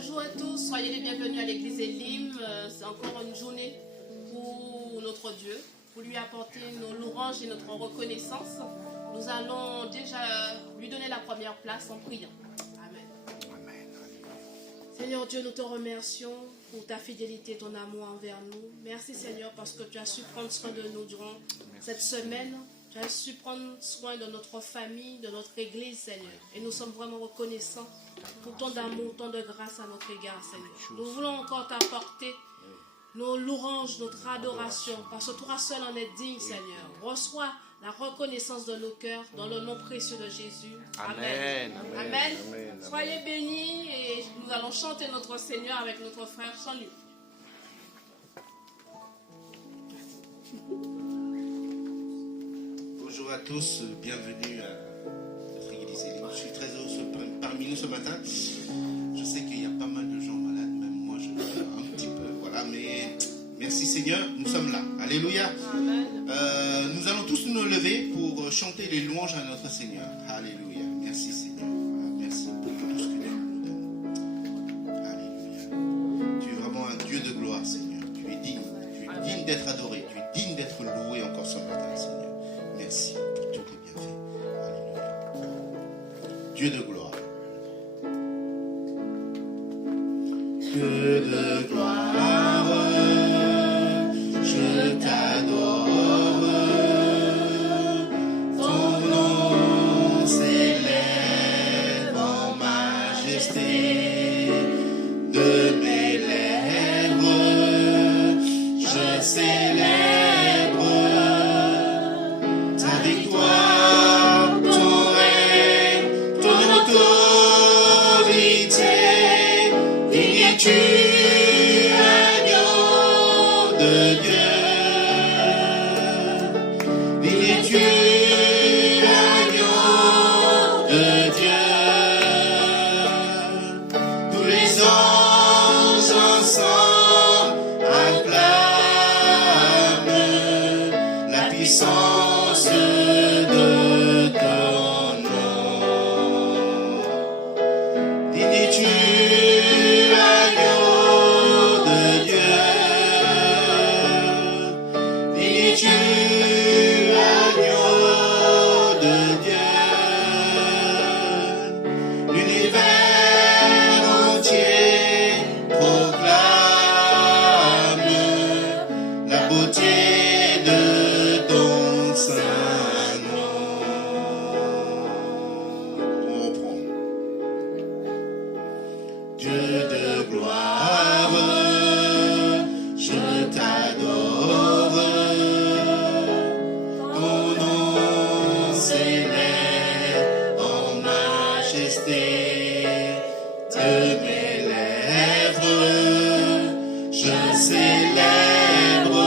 Bonjour à tous, soyez les bienvenus à l'église Elim. C'est encore une journée pour notre Dieu, pour lui apporter nos louanges et notre reconnaissance. Nous allons déjà lui donner la première place en priant. Amen. Amen. Seigneur Dieu, nous te remercions pour ta fidélité, ton amour envers nous. Merci Seigneur parce que tu as su prendre soin de nous durant cette semaine. Tu as su prendre soin de notre famille, de notre église, Seigneur. Et nous sommes vraiment reconnaissants pour ton amour, tant de grâce à notre égard, Seigneur. Nous voulons encore t'apporter nos louanges, notre adoration, parce que toi seul en es digne, Seigneur. Reçois la reconnaissance de nos cœurs dans le nom précieux de Jésus. Amen. Amen. Amen. Soyez bénis et nous allons chanter notre Seigneur avec notre frère Jean-Luc. Bonjour à tous, bienvenue à notre église Elim. Je suis très heureux parmi nous ce matin. Je sais qu'il y a pas mal de gens malades, même moi je pleure un petit peu, voilà, mais merci Seigneur, nous sommes là. Alléluia. Amen. Nous allons tous nous lever pour chanter les louanges à notre Seigneur. Alléluia. Merci Seigneur. Voilà, merci pour tout ce que tu nous donnes. Alléluia. Tu es vraiment un Dieu de gloire, Seigneur. Tu es digne d'être adoré. Tu es digne d'être loué encore ce matin, Seigneur. Merci pour tous les bienfaits. Alléluia. Dieu de gloire. Dieu de gloire, je t'adore. Ton nom s'élève en majesté. De mes lèvres, je célèbre ta victoire, ton règne, ton autorité. Digne es-tu, agneau de Dieu. Digne es-tu, agneau de Dieu. Tous les anges ensemble acclament la puissance de ton nom. Digne es-tu, agneau de Dieu. Digne es-tu, agneau de Dieu. L'univers entier proclame la beauté de ton saint nom. On reprend. Dieu de gloire, je t'adore. Ton nom s'élève en majesté. De mes lèvres, je célèbre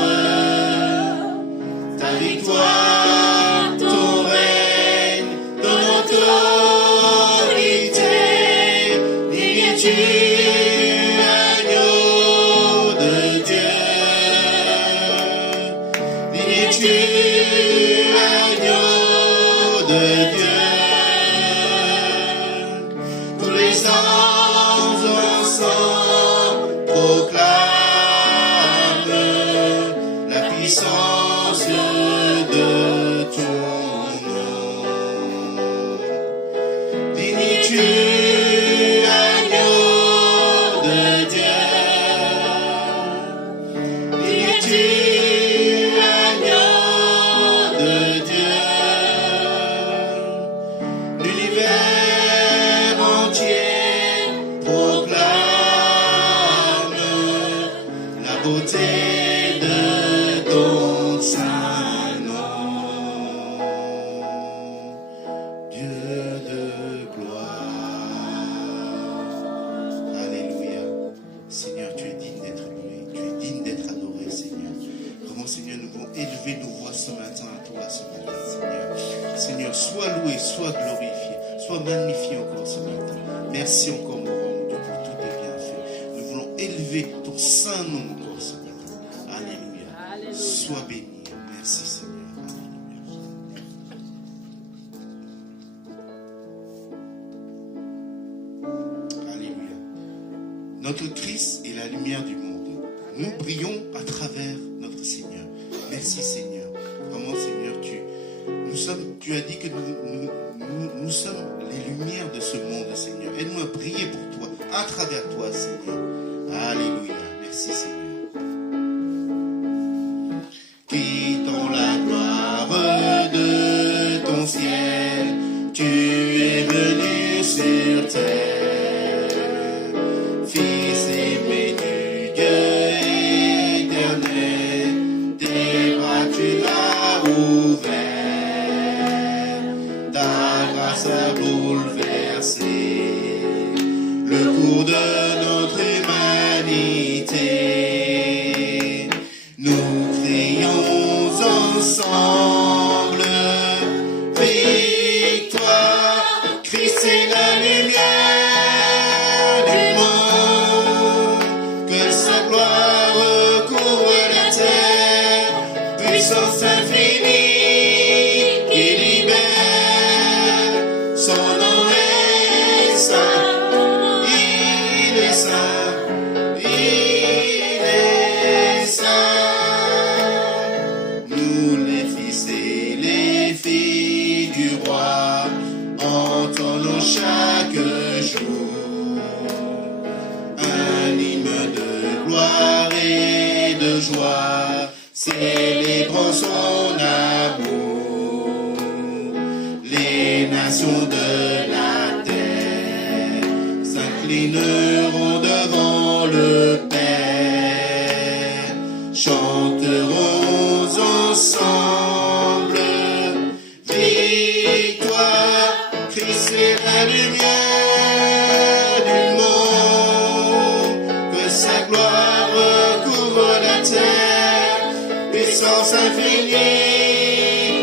ta victoire, ton règne, ton autorité. Digne es-tu, agneau de Dieu. Digne es-tu, agneau de Dieu. Tous les anges ensemble proclament la puissance de ton nom. Digne es-tu, agneau de Dieu. Digne es-tu, agneau de Dieu. L'univers entier proclame la beauté de ton saint nom. Dieu de gloire. Alléluia. Seigneur, tu es digne d'être loué, tu es digne d'être adoré, Seigneur. Comment, Seigneur, nous voulons élever nos voix ce matin à toi, ce matin, Seigneur. Seigneur, sois loué, sois glorifié, sois magnifié encore ce matin. Merci encore, mon roi, mon Dieu, pour tous tes bienfaits. Nous voulons élever ton saint nom encore ce matin. Alléluia. Alléluia. Sois béni. Merci, Seigneur. Alléluia. Alléluia. Notre Christ est la lumière du monde. Nous brillons à travers notre Seigneur. Merci Seigneur. Vraiment Seigneur, tu as dit que nous sommes les lumières de ce monde Seigneur. Aide-nous à briller pour toi, à travers toi Seigneur. Alléluia. Merci Seigneur. Quittons la gloire de ton ciel, tu es venu sur terre, Fils aimé du Dieu éternel, tes bras tu l'as ouvert, ta grâce a bouleversé le cours de notre humanité. Nous crions ensemble victoire, Christ est la lumière du monde, que sa gloire recouvre la terre, puissance infinie qui libère, son nom est saint, il est saint, il est saint. Nous les fils et les filles du roi, entendons chaque jour un hymne de gloire et de joie, célébrant son amour. Les nations de la terre s'inclineront devant le Père, chanteront ensemble victoire, Christ est la lumière du monde, que sa gloire recouvre la terre, puissance infinie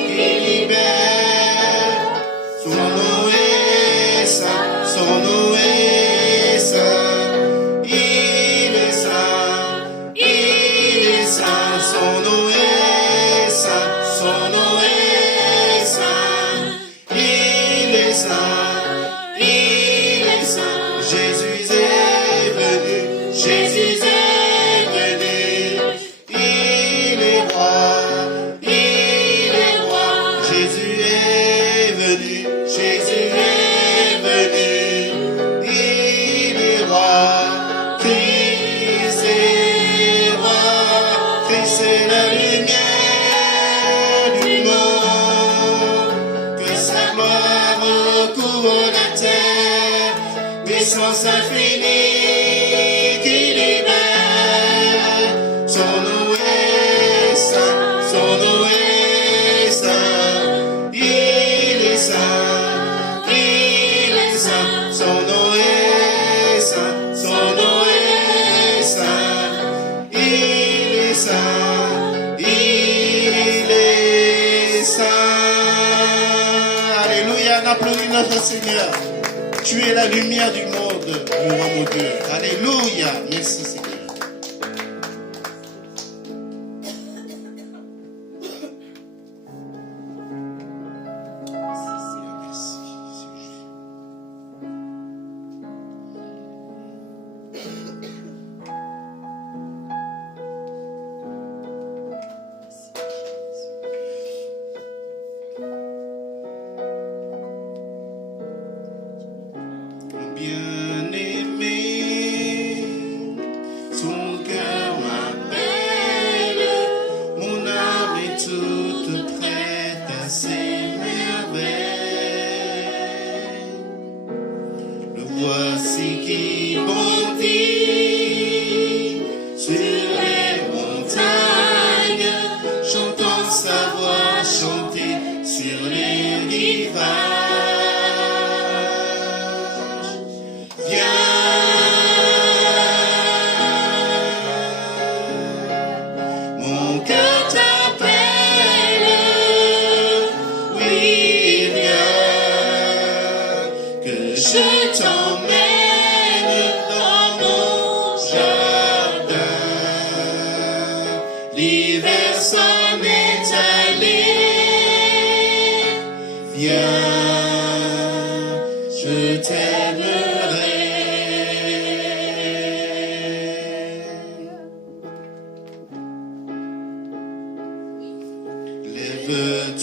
qui libère, son nom est saint, son nom est saint, il est saint, il est saint, son nom est saint, son nom est saint, il est saint, il est saint. Jésus est venu, Jésus est venu, il est roi, il est roi. Jésus est venu, Jésus est venu, il est roi. Christ est roi, Christ est la lumière du monde, que sa gloire recouvre la terre, puissance infinie qui libère, son nom est saint, son nom est saint, il est saint, il est saint, son nom est saint, son nom est saint, il est saint, il est saint. Alléluia, on applaudit notre Seigneur. Tu es la lumière du monde, mon roi, mon Dieu. Alléluia, merci Seigneur. Bien-aimé, son cœur m'appelle, mon âme est toute prête à ses merveilles. Le voici qui bondit sur les montagnes, chantant sa voix, chanter sur les rivages. Mon cœur t'appelle, oui viens, que je t'emmène dans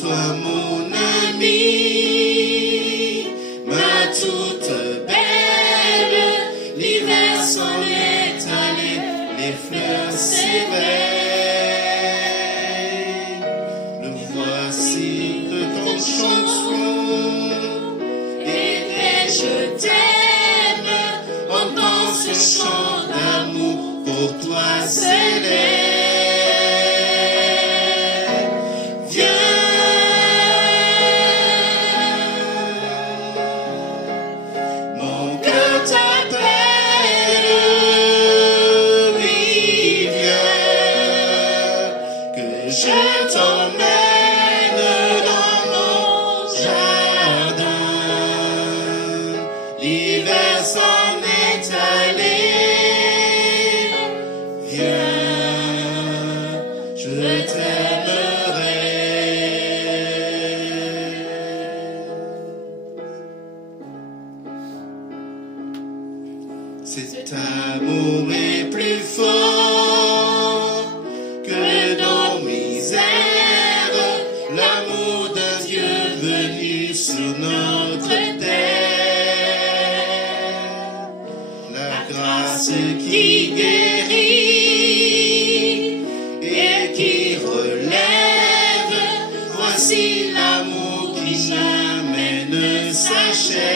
Sois mon ami, ma toute belle. L'hiver s'en est allé, les fleurs s'éveillent. Le voici de ton chanson, et je t'aime. Entends ce chant d'amour pour toi s'élève. Cet amour est plus fort que nos misères, l'amour d'un Dieu venu sur notre terre. La grâce qui guérit et qui relève, voici l'amour qui jamais ne s'achève.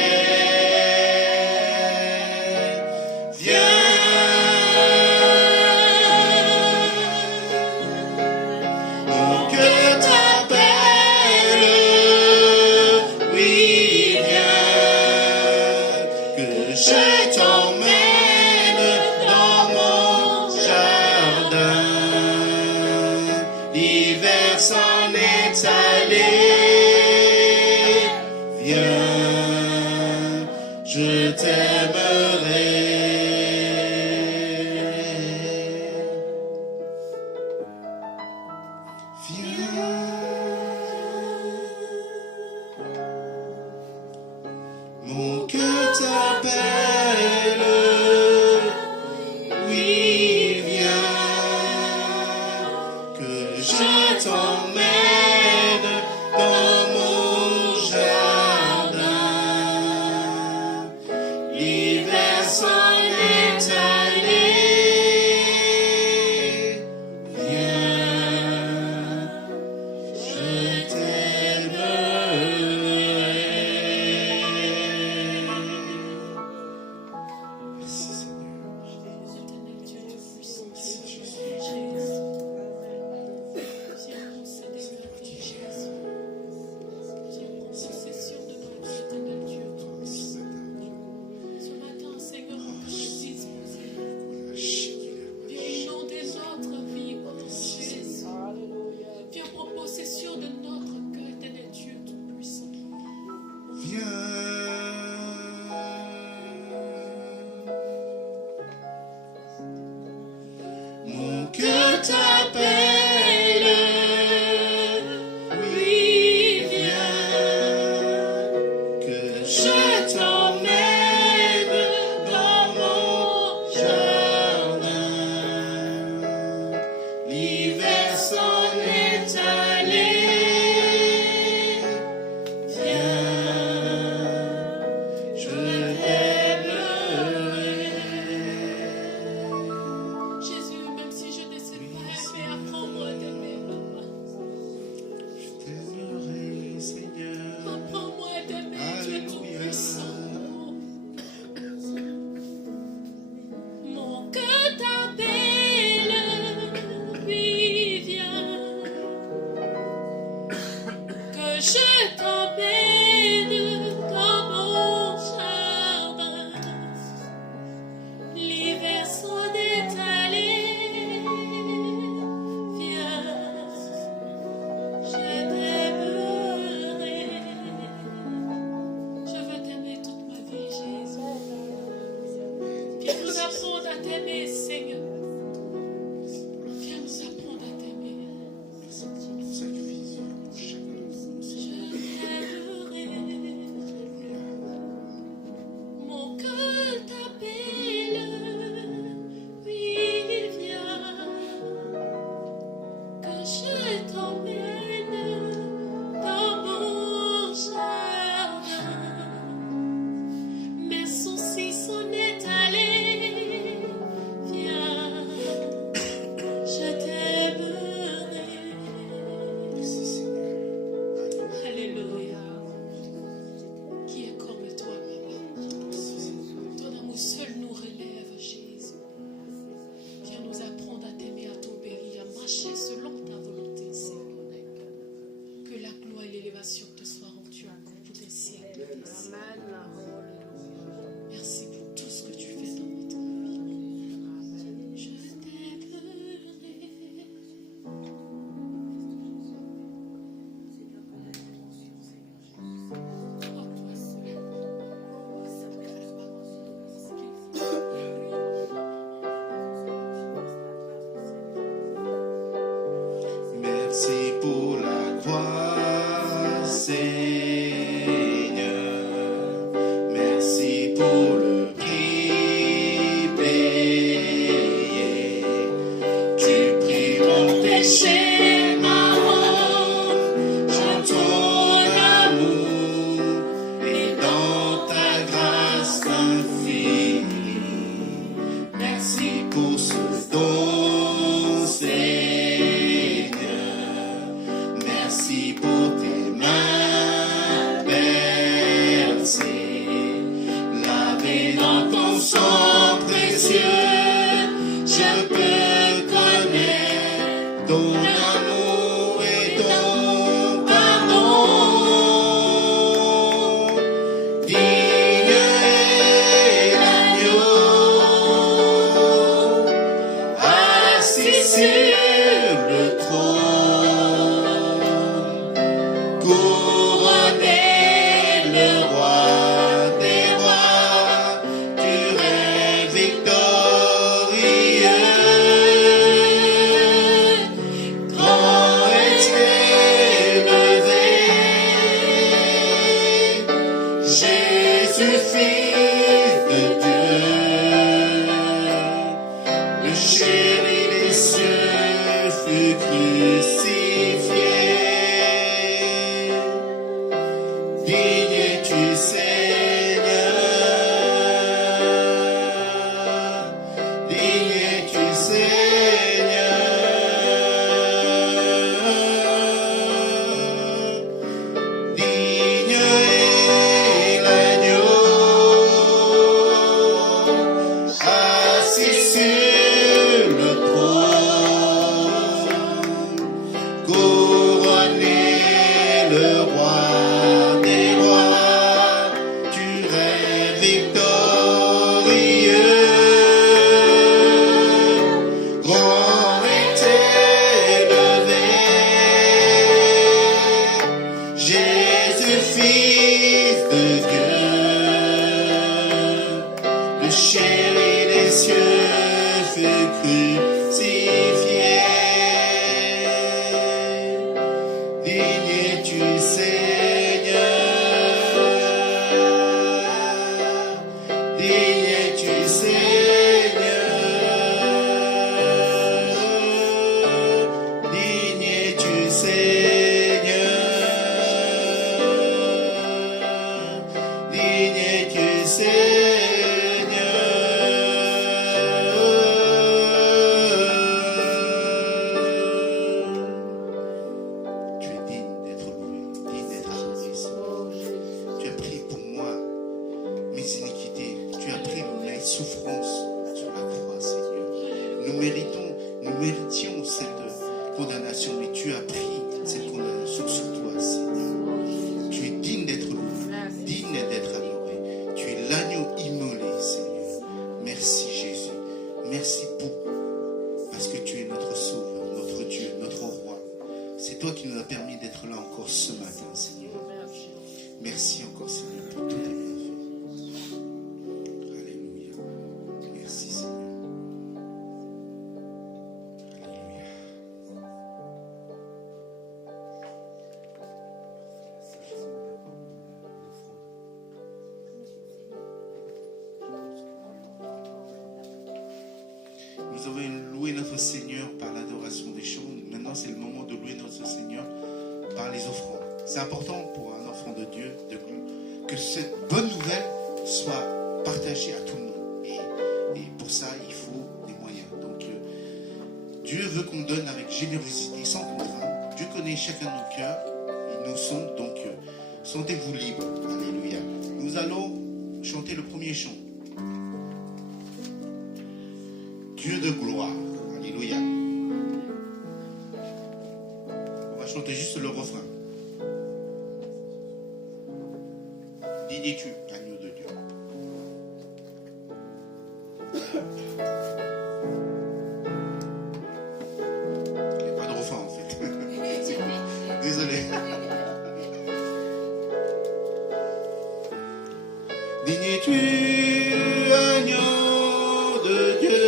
Nous avons loué notre Seigneur par l'adoration des chants. Maintenant, c'est le moment de louer notre Seigneur par les offrandes. C'est important pour un enfant de Dieu que cette bonne nouvelle soit partagée à tout le monde. Et pour ça, il faut des moyens. Donc, Dieu veut qu'on donne avec générosité, sans contrainte. Dieu connaît chacun de nos cœurs. Ils nous sont, donc, sentez-vous libres. Alléluia. Nous allons chanter le premier chant. Dieu de gloire. Alléluia. On va chanter juste le refrain. Dis-tu, agneau de Dieu. Il n'y a pas de refrain en fait. Désolé. Dis-tu, agneau de Dieu.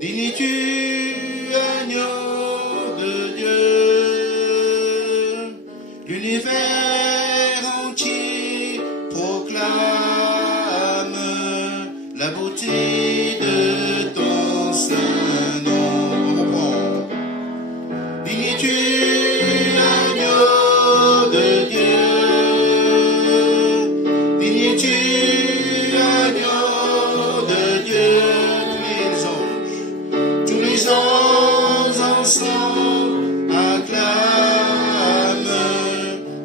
Dis-tu, agneau de Dieu. L'univers entier proclame la beauté de ton saint nom. On reprend. Dis-tu, agneau de Dieu. Dis-tu, agneau de Dieu. Tous les anges ensemble acclament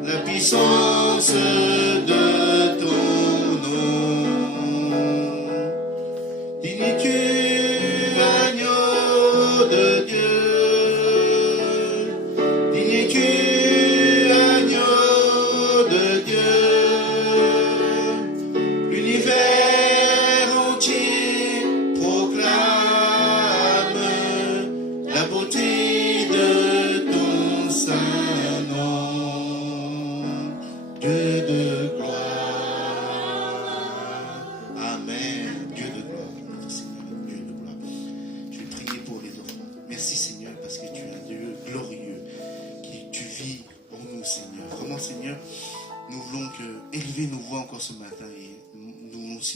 la puissance de ton nom. Dis-tu, agneau de Dieu. Dis-tu, agneau de Dieu. L'univers entier proclame la beauté de ton saint nom. Dieu de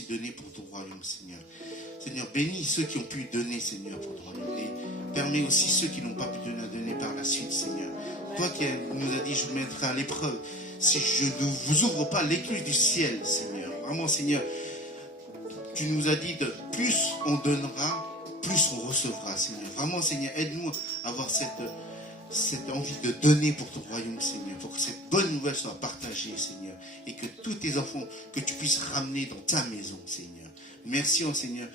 aussi donner pour ton royaume, Seigneur. Seigneur, bénis ceux qui ont pu donner, Seigneur, pour ton royaume. Et permets aussi ceux qui n'ont pas pu donner par la suite, Seigneur. Toi qui nous as dit, je vous mettrai à l'épreuve si je ne vous ouvre pas l'écluse du ciel, Seigneur. Vraiment, Seigneur, tu nous as dit, plus on donnera, plus on recevra, Seigneur. Vraiment, Seigneur, aide-nous à avoir cette envie de donner pour ton royaume, Seigneur, pour que cette bonne nouvelle soit partagée, Seigneur, et que tous tes enfants, que tu puisses ramener dans ta maison, Seigneur. Merci, Seigneur,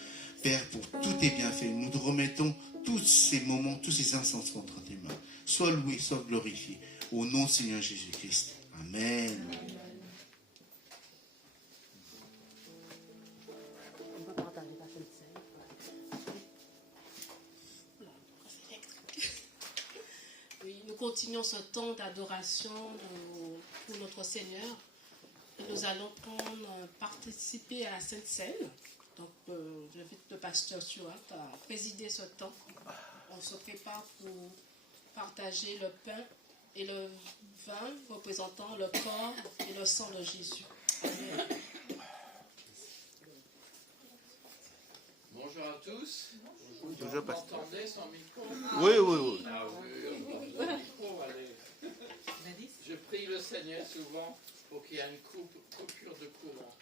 Père, pour tous tes bienfaits. Nous te remettons tous ces moments, tous ces instants entre tes mains. Sois loué, sois glorifié. Au nom du Seigneur Jésus-Christ. Amen. Oui, nous continuons ce temps d'adoration pour notre Seigneur. Et nous allons participer à la Sainte Seine. Donc, j'invite le pasteur Stuart à présider ce temps. On se prépare pour partager le pain et le vin représentant le corps et le sang de Jésus. Amen. Bonjour à tous. Bonjour, Vous pasteur. m'entendez sans micro? Oui, oui, oui. Ah oui, on entend le micro, allez. Je prie le Seigneur souvent pour qu'il y ait une coupure de courant.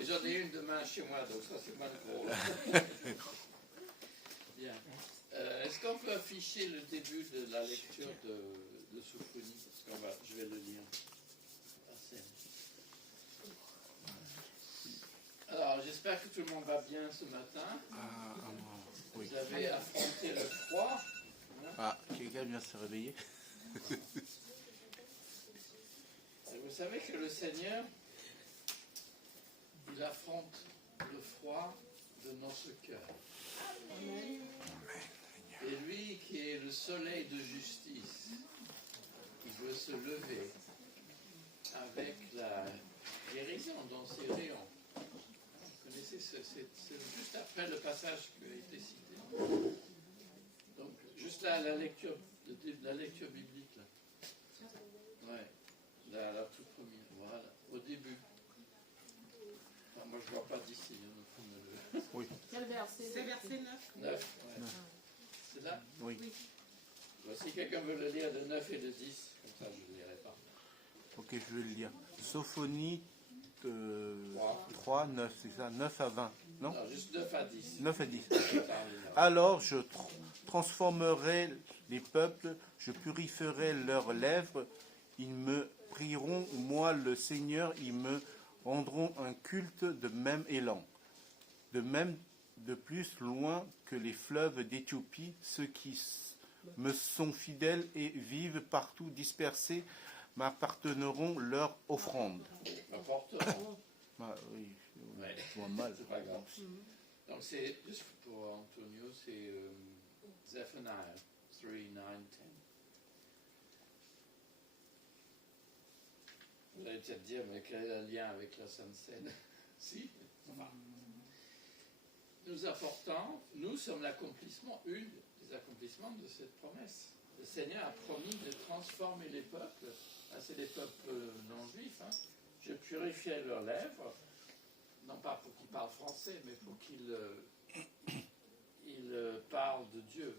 J'en ai une demain chez moi, donc ça c'est moins drôle. Bien. Est-ce qu'on peut afficher le début de la lecture de Sophonie? Parce que je vais le lire. Alors, j'espère que tout le monde va bien ce matin. Oui. Vous avez affronté le froid. Ah, quelqu'un vient de se réveiller. Et vous savez que le Seigneur, il affronte le froid de notre cœur. Et lui qui est le soleil de justice, il veut se lever avec la guérison dans ses rayons. Vous connaissez, c'est juste après le passage qui a été cité. Donc, juste là, la lecture biblique. Là. Ouais, la toute première. Voilà, au début. Enfin, moi, je ne vois pas d'ici. Oui. Quel verset? C'est verset 9. 9, ouais. C'est là? Oui. Si quelqu'un veut le lire de 9 et de 10, comme ça, je ne le lirai pas. Ok, je vais le lire. Sophonie 3, 9, c'est ça, 9 à 20, non? Non, juste 9 à 10. 9 à 10. Alors je transformerai les peuples, je purifierai leurs lèvres, ils me prieront, moi le Seigneur, ils me rendront un culte de même élan. De même, de plus loin que les fleuves d'Éthiopie, ceux qui me sont fidèles et vivent partout dispersés, m'appartiendront leur offrande. M'apporteront. Ah, oui, Ouais. je vois mal. C'est pas grave. Donc c'est, juste pour Antonio, c'est Zephaniah 3, 9, 10. Vous allez peut-être dire, mais quel est le lien avec la Sainte Seine? Si, enfin. Nous sommes l'accomplissement, une des accomplissements de cette promesse. Le Seigneur a promis de transformer les peuples, c'est les peuples non juifs, hein. Je purifierai leurs lèvres, non pas pour qu'ils parlent français, mais pour qu'ils parlent de Dieu.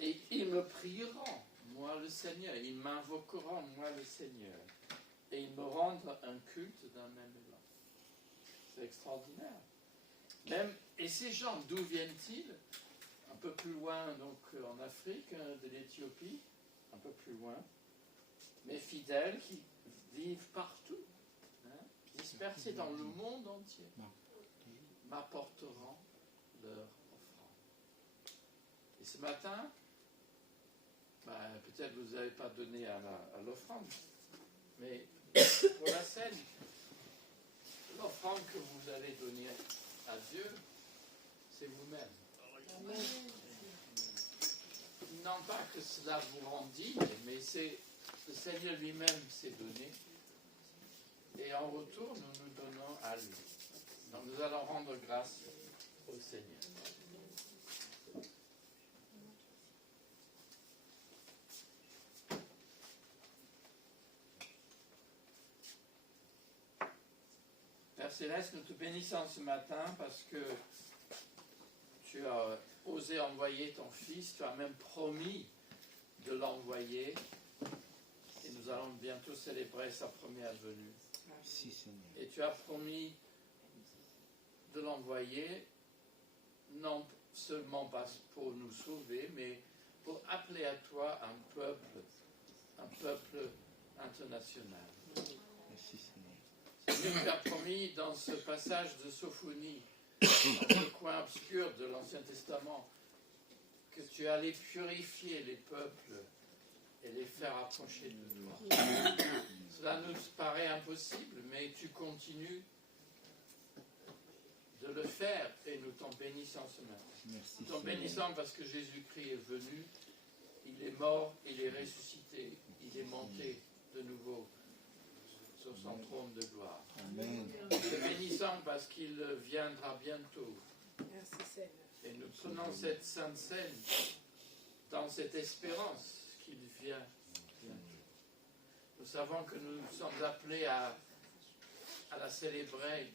Et ils me prieront, moi le Seigneur, ils m'invoqueront, moi le Seigneur, et ils me rendront un culte d'un même élan. C'est extraordinaire. Et ces gens, d'où viennent-ils? Un peu plus loin, donc en Afrique, de l'Éthiopie, un peu plus loin, mais fidèles qui vivent partout, hein, dispersés dans le monde entier, m'apporteront leur offrande. Et ce matin, peut-être vous n'avez pas donné à l'offrande, mais pour la scène, l'offrande que vous allez donner à Dieu, c'est vous-même. Non pas que cela vous rend digne, mais c'est le Seigneur lui-même s'est donné, et en retour, nous nous donnons à lui. Donc nous allons rendre grâce au Seigneur. Céleste, nous te bénissons ce matin parce que tu as osé envoyer ton Fils, tu as même promis de l'envoyer et nous allons bientôt célébrer sa première venue. Merci Seigneur. Et tu as promis de l'envoyer, non seulement pour nous sauver, mais pour appeler à toi un peuple international. Merci Seigneur. Seigneur, tu as promis dans ce passage de Sophonie, dans le coin obscur de l'Ancien Testament, que tu allais purifier les peuples et les faire approcher de toi. Cela nous paraît impossible, mais tu continues de le faire et nous t'en bénissons ce matin. Merci Nous t'en Seigneur. bénissons parce que Jésus-Christ est venu, il est mort, il est ressuscité, il est monté de nouveau sur son trône de gloire. Amen. Nous te bénissons parce qu'il viendra bientôt. Merci Seigneur. Et nous prenons cette sainte scène dans cette espérance qu'il vient. Nous savons que nous sommes appelés à la célébrer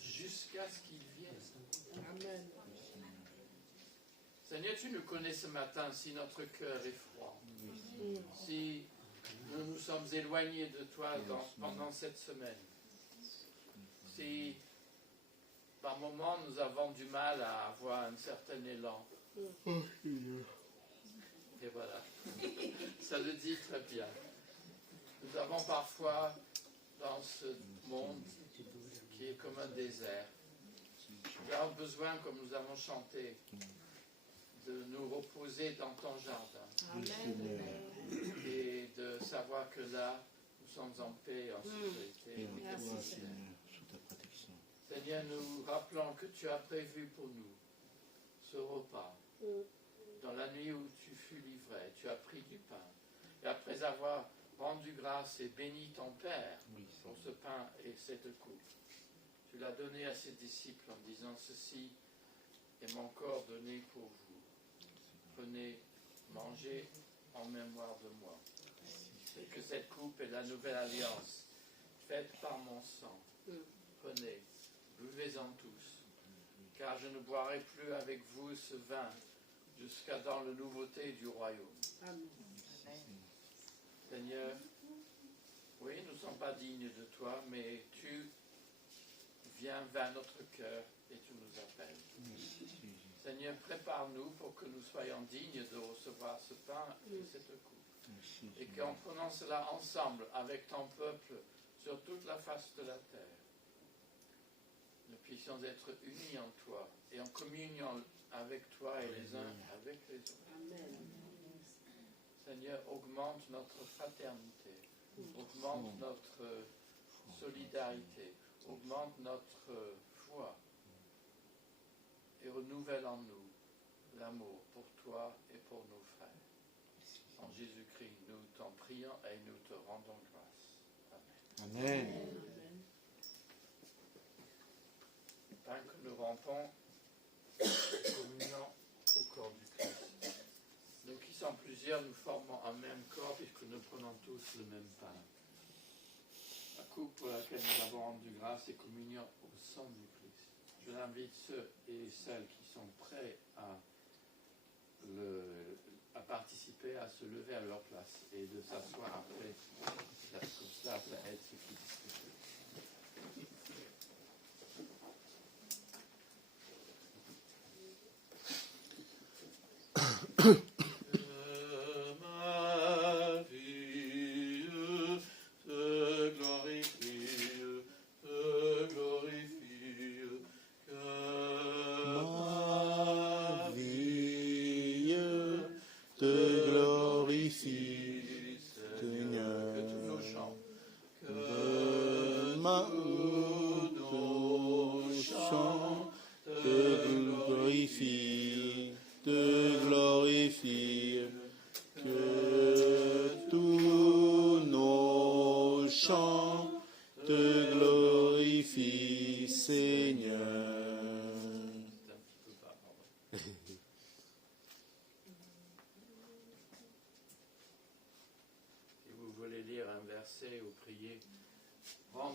jusqu'à ce qu'il vienne. Amen. Seigneur, tu nous connais ce matin si notre cœur est froid, si nous nous sommes éloignés de toi pendant cette semaine, si par moments nous avons du mal à avoir un certain élan. Et voilà, ça le dit très bien. Nous avons parfois dans ce monde qui est comme un désert, nous avons besoin, comme nous avons chanté, de nous reposer dans ton jardin Amen. et de savoir que là, nous sommes en paix, en sécurité. Et Oui, Merci, toi, Seigneur. Seigneur, sous ta protection. Seigneur, nous rappelons que tu as prévu pour nous ce repas. Dans la nuit où tu fus livré, tu as pris du pain. Et après avoir rendu grâce et béni ton Père Oui, pour ce pain et cette coupe, tu l'as donné à ses disciples en disant, ceci est mon corps donné pour vous. Prenez, mangez en mémoire de moi. Et que cette coupe est la nouvelle alliance, faite par mon sang. Prenez, buvez-en tous, car je ne boirai plus avec vous ce vin jusqu'à dans la nouveauté du royaume. Amen. Seigneur, oui, nous ne sommes pas dignes de toi, mais tu viens vers notre cœur et tu nous appelles. Seigneur, prépare-nous pour que nous soyons dignes de recevoir ce pain et cette coupe. Et qu'en prenant cela ensemble avec ton peuple sur toute la face de la terre, nous puissions être unis en toi et en communion avec toi et les uns avec les autres. Amen. Seigneur, augmente notre fraternité, augmente notre solidarité, augmente notre foi et renouvelle en nous l'amour pour toi et pour nos frères. En Jésus-Christ, nous t'en prions et nous te rendons grâce. Amen. Amen. Tant que nous rampons, communion au corps du Christ. Nous qui sommes plusieurs, nous formons un même corps puisque nous prenons tous le même pain. La coupe pour laquelle nous avons rendu grâce et communion au sang du Christ. Je l'invite ceux et celles qui sont prêts à participer, à se lever à leur place et de s'asseoir après, comme cela après être ce qui discute.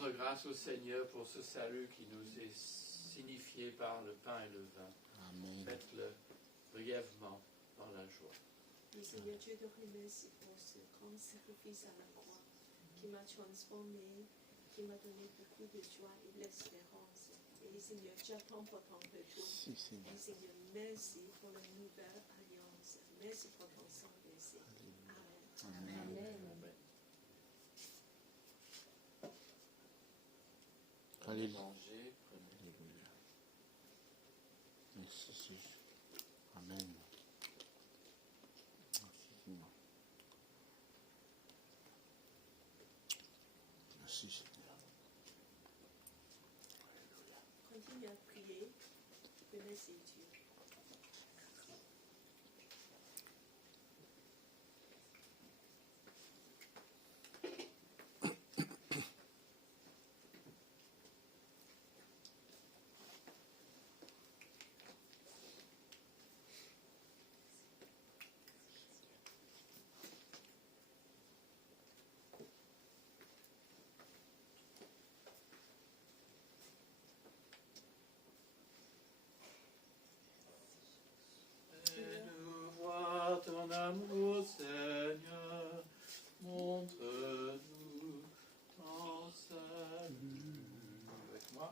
rendre grâce au Seigneur pour ce salut qui nous est signifié par le pain et le vin. Amen. Faites-le brièvement dans la joie. Seigneur, je te remercie pour ce grand sacrifice à la croix qui m'a transformé, qui m'a donné beaucoup de joie et de l'espérance. Et Seigneur, j'attends pour ton retour. Si, Seigneur. Et Seigneur, merci pour la nouvelle alliance. Merci pour ton sang versé. Amen. Amen. Alléluia. Mangez, prenez. Alléluia. Merci, Jésus. Amen. Merci, Seigneur. Merci, Seigneur. Alléluia. Continue à prier. Remercie Dieu. Fais-nous voir ton amour, Seigneur. Montre-nous ton salut. Avec moi.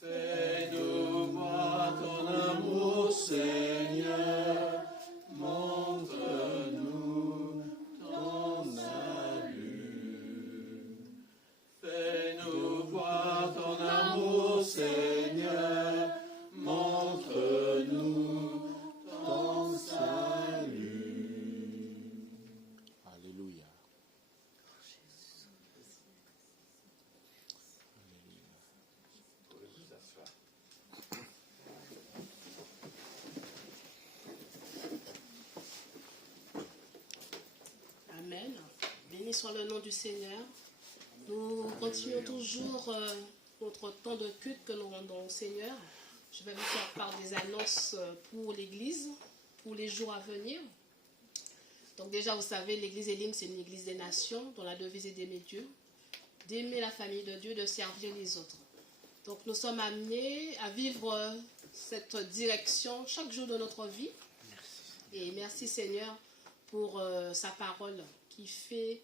Fais-nous voir ton amour, Seigneur. Montre-nous ton salut. Fais-nous voir ton amour, Seigneur. Montre-nous ton salut. Alléluia. Vous pouvez vous asseoir. Amen. Béni soit le nom du Seigneur. Nous continuons toujours notre temps de culte que nous rendons au Seigneur. Je vais vous faire part des annonces pour l'Église, pour les jours à venir. Donc déjà, vous savez, l'Église Elim, c'est une Église des nations dont la devise est d'aimer Dieu, d'aimer la famille de Dieu, de servir les autres. Donc nous sommes amenés à vivre cette direction chaque jour de notre vie. Et merci Seigneur pour sa parole qui fait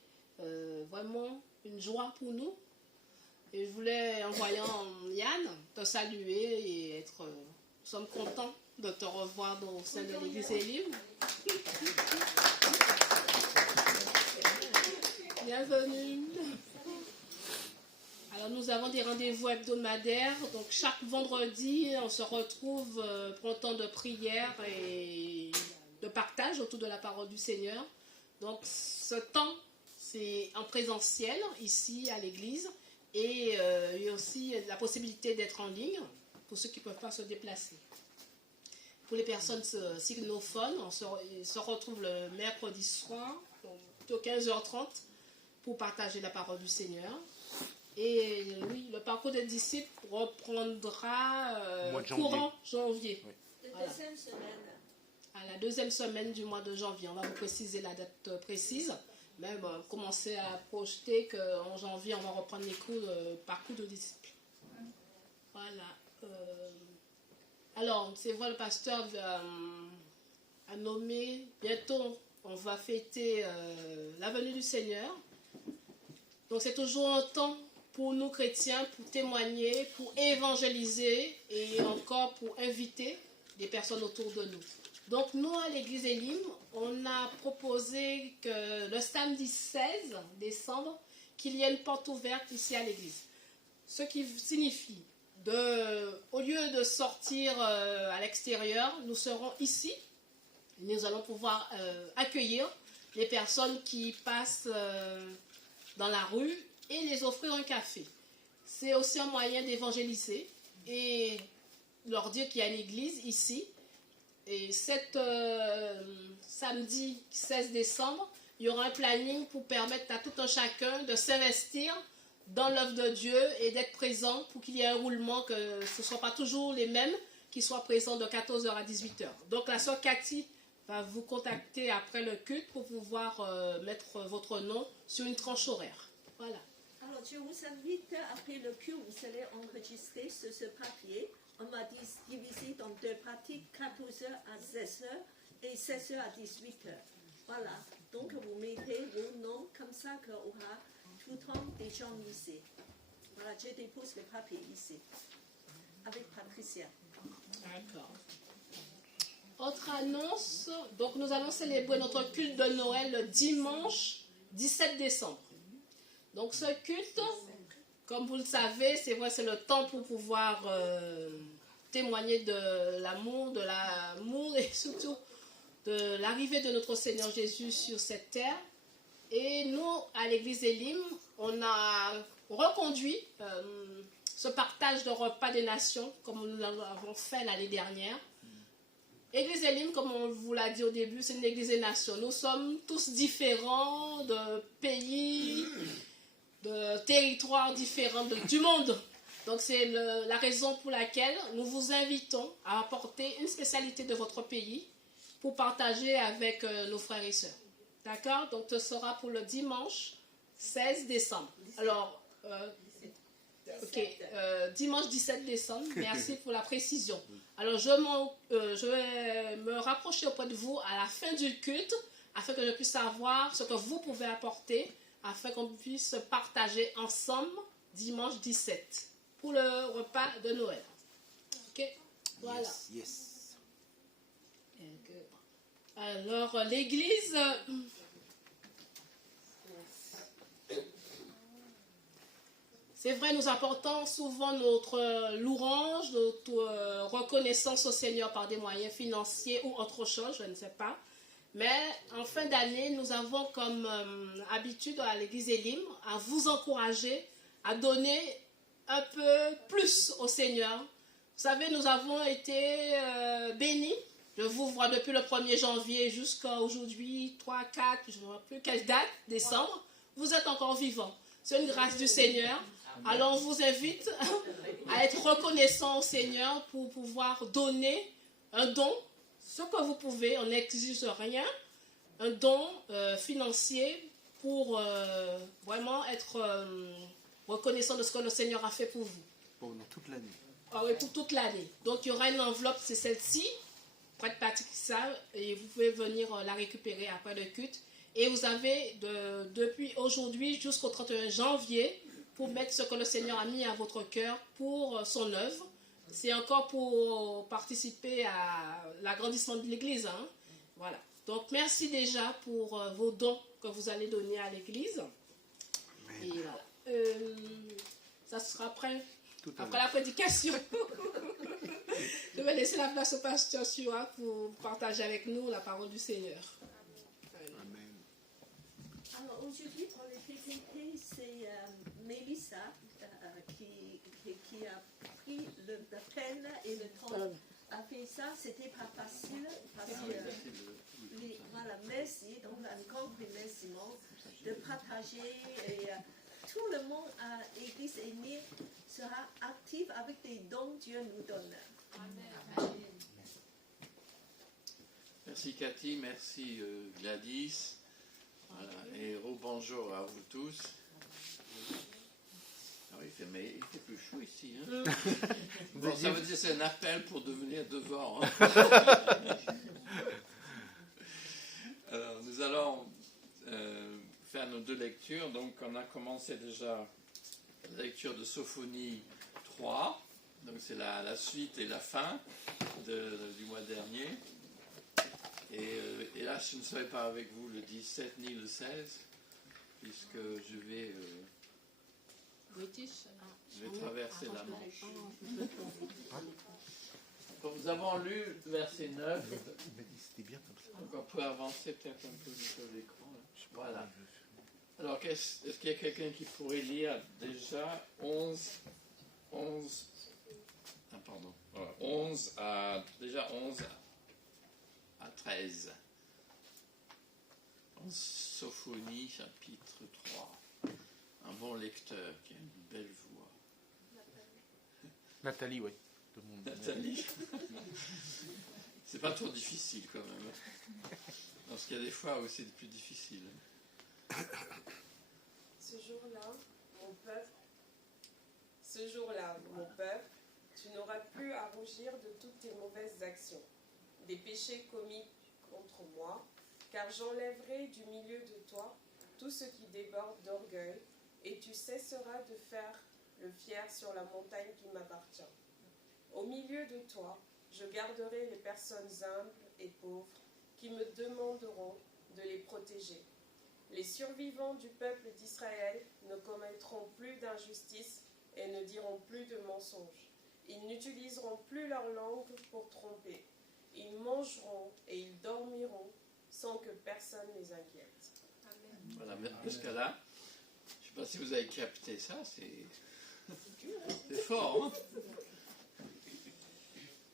vraiment une joie pour nous. Et je voulais, en voyant Yann, te saluer et être... nous sommes contents de te revoir au sein de l'Église Elim. Bienvenue. Alors nous avons des rendez-vous hebdomadaires. Donc chaque vendredi, on se retrouve pour un temps de prière et de partage autour de la parole du Seigneur. Donc ce temps, c'est en présentiel ici à l'église. Et il y a aussi la possibilité d'être en ligne pour ceux qui ne peuvent pas se déplacer. Pour les personnes signophones, on se retrouve le mercredi soir, plutôt 15h30, pour partager la parole du Seigneur. Et oui, le parcours des disciples reprendra courant janvier. Oui. La deuxième semaine. À la deuxième semaine du mois de janvier. On va vous préciser la date précise. Même commencer à projeter qu'en janvier, on va reprendre les cours parcours de disciples. Voilà. Alors, c'est vrai, le pasteur a nommé, bientôt, on va fêter la venue du Seigneur. Donc, c'est toujours un temps pour nous chrétiens, pour témoigner, pour évangéliser et encore pour inviter des personnes autour de nous. Donc nous, à l'église Elim, on a proposé que le samedi 16 décembre, qu'il y ait une porte ouverte ici à l'église. Ce qui signifie, au lieu de sortir à l'extérieur, nous serons ici. Nous allons pouvoir accueillir les personnes qui passent dans la rue et les offrir un café. C'est aussi un moyen d'évangéliser et leur dire qu'il y a une église ici. Et samedi 16 décembre, il y aura un planning pour permettre à tout un chacun de s'investir dans l'œuvre de Dieu et d'être présent pour qu'il y ait un roulement, que ce ne soit pas toujours les mêmes qui soient présents de 14h à 18h. Donc la sœur Cathy va vous contacter après le culte pour pouvoir mettre votre nom sur une tranche horaire. Voilà. Alors Alors, je vous invite, après le culte, vous allez enregistrer sur ce papier. On va diviser dans deux parties, 14h à 16h et 16h à 18h. Voilà. Donc, vous mettez vos noms comme ça qu'on aura tout le temps des gens ici. Voilà, je dépose le papier ici avec Patricia. D'accord. Autre annonce, donc nous allons célébrer notre culte de Noël le dimanche 17 décembre. Donc ce culte, comme vous le savez, c'est vrai, c'est le temps pour pouvoir témoigner de l'amour et surtout de l'arrivée de notre Seigneur Jésus sur cette terre. Et nous, à l'église Elim, on a reconduit ce partage de repas des nations comme nous l'avons fait l'année dernière. Église Elim, comme on vous l'a dit au début, c'est une église des nations. Nous sommes tous différents de pays, de territoires différents du monde. Donc c'est la raison pour laquelle nous vous invitons à apporter une spécialité de votre pays pour partager avec nos frères et sœurs. D'accord? Donc ce sera pour le dimanche 16 décembre. Alors, dimanche 17 décembre, merci pour la précision. Alors je vais me rapprocher auprès de vous à la fin du culte afin que je puisse savoir ce que vous pouvez apporter afin qu'on puisse partager ensemble dimanche 17 pour le repas de Noël. Ok? Voilà. Yes. Alors l'église... C'est vrai, nous apportons souvent notre louange, notre reconnaissance au Seigneur par des moyens financiers ou autre chose, je ne sais pas. Mais en fin d'année, nous avons comme habitude à l'église Elim à vous encourager à donner un peu plus au Seigneur. Vous savez, nous avons été bénis. Je vous vois depuis le 1er janvier jusqu'à aujourd'hui, 3, 4, je ne sais plus quelle date, décembre. Vous êtes encore vivants. C'est une grâce du Seigneur. Alors on vous invite à être reconnaissant au Seigneur pour pouvoir donner un don, ce que vous pouvez, on n'exige rien, un don financier pour vraiment être reconnaissant de ce que le Seigneur a fait pour vous. Pour toute l'année. Ah oui, pour toute l'année. Donc il y aura une enveloppe, c'est celle-ci, près de Patricia, et vous pouvez venir la récupérer après le culte. Et vous avez depuis aujourd'hui jusqu'au 31 janvier pour mettre ce que le Seigneur a mis à votre cœur pour son œuvre. C'est encore pour participer à l'agrandissement de l'église. Hein? Voilà. Donc merci déjà pour vos dons que vous allez donner à l'église. Et voilà. Ça sera après la prédication. Je vais laisser la place au pasteur Sua pour partager avec nous la parole du Seigneur. Alors aujourd'hui, pour les PTT, c'est Mélissa qui a pris la peine et le temps à faire ça. C'était pas facile parce que voilà, merci, donc un grand remerciement de partager et tout le monde à l'église Elim sera actif avec des dons que Dieu nous donne. Amen. Merci Cathy, merci Gladys. Voilà. Et bonjour à vous tous. Alors, il fait plus chaud ici. Hein? Bon, ça veut dire que c'est un appel pour devenir devant. Hein? Alors, nous allons faire nos deux lectures. Donc, on a commencé déjà la lecture de Sophonie 3. Donc, c'est la suite et la fin du mois dernier. Et là, je ne serai pas avec vous le 17 ni le 16, puisque je vais traverser la Manche. Donc, nous avons lu le verset 9. C'était bien comme ça. Donc, on peut avancer peut-être un peu sur l'écran. Voilà. Alors, est-ce qu'il y a quelqu'un qui pourrait lire déjà 11 à 13. En Sophonie, chapitre 3. Un bon lecteur qui a une belle voix. Nathalie, oui. Nathalie. C'est pas trop difficile quand même. Parce qu'il y a des fois où c'est plus difficile. Ce jour-là, mon mon peuple, ce jour-là, mon peuple, tu n'auras plus à rougir de toutes tes mauvaises actions, des péchés commis contre moi, car j'enlèverai du milieu de toi tout ce qui déborde d'orgueil, et tu cesseras de faire le fier sur la montagne qui m'appartient. Au milieu de toi, je garderai les personnes humbles et pauvres qui me demanderont de les protéger. Les survivants du peuple d'Israël ne commettront plus d'injustice et ne diront plus de mensonges. Ils n'utiliseront plus leur langue pour tromper. Ils mangeront et ils dormiront sans que personne les inquiète. Amen. Voilà, jusqu'à là, je ne sais pas si vous avez capté ça, c'est fort. Hein?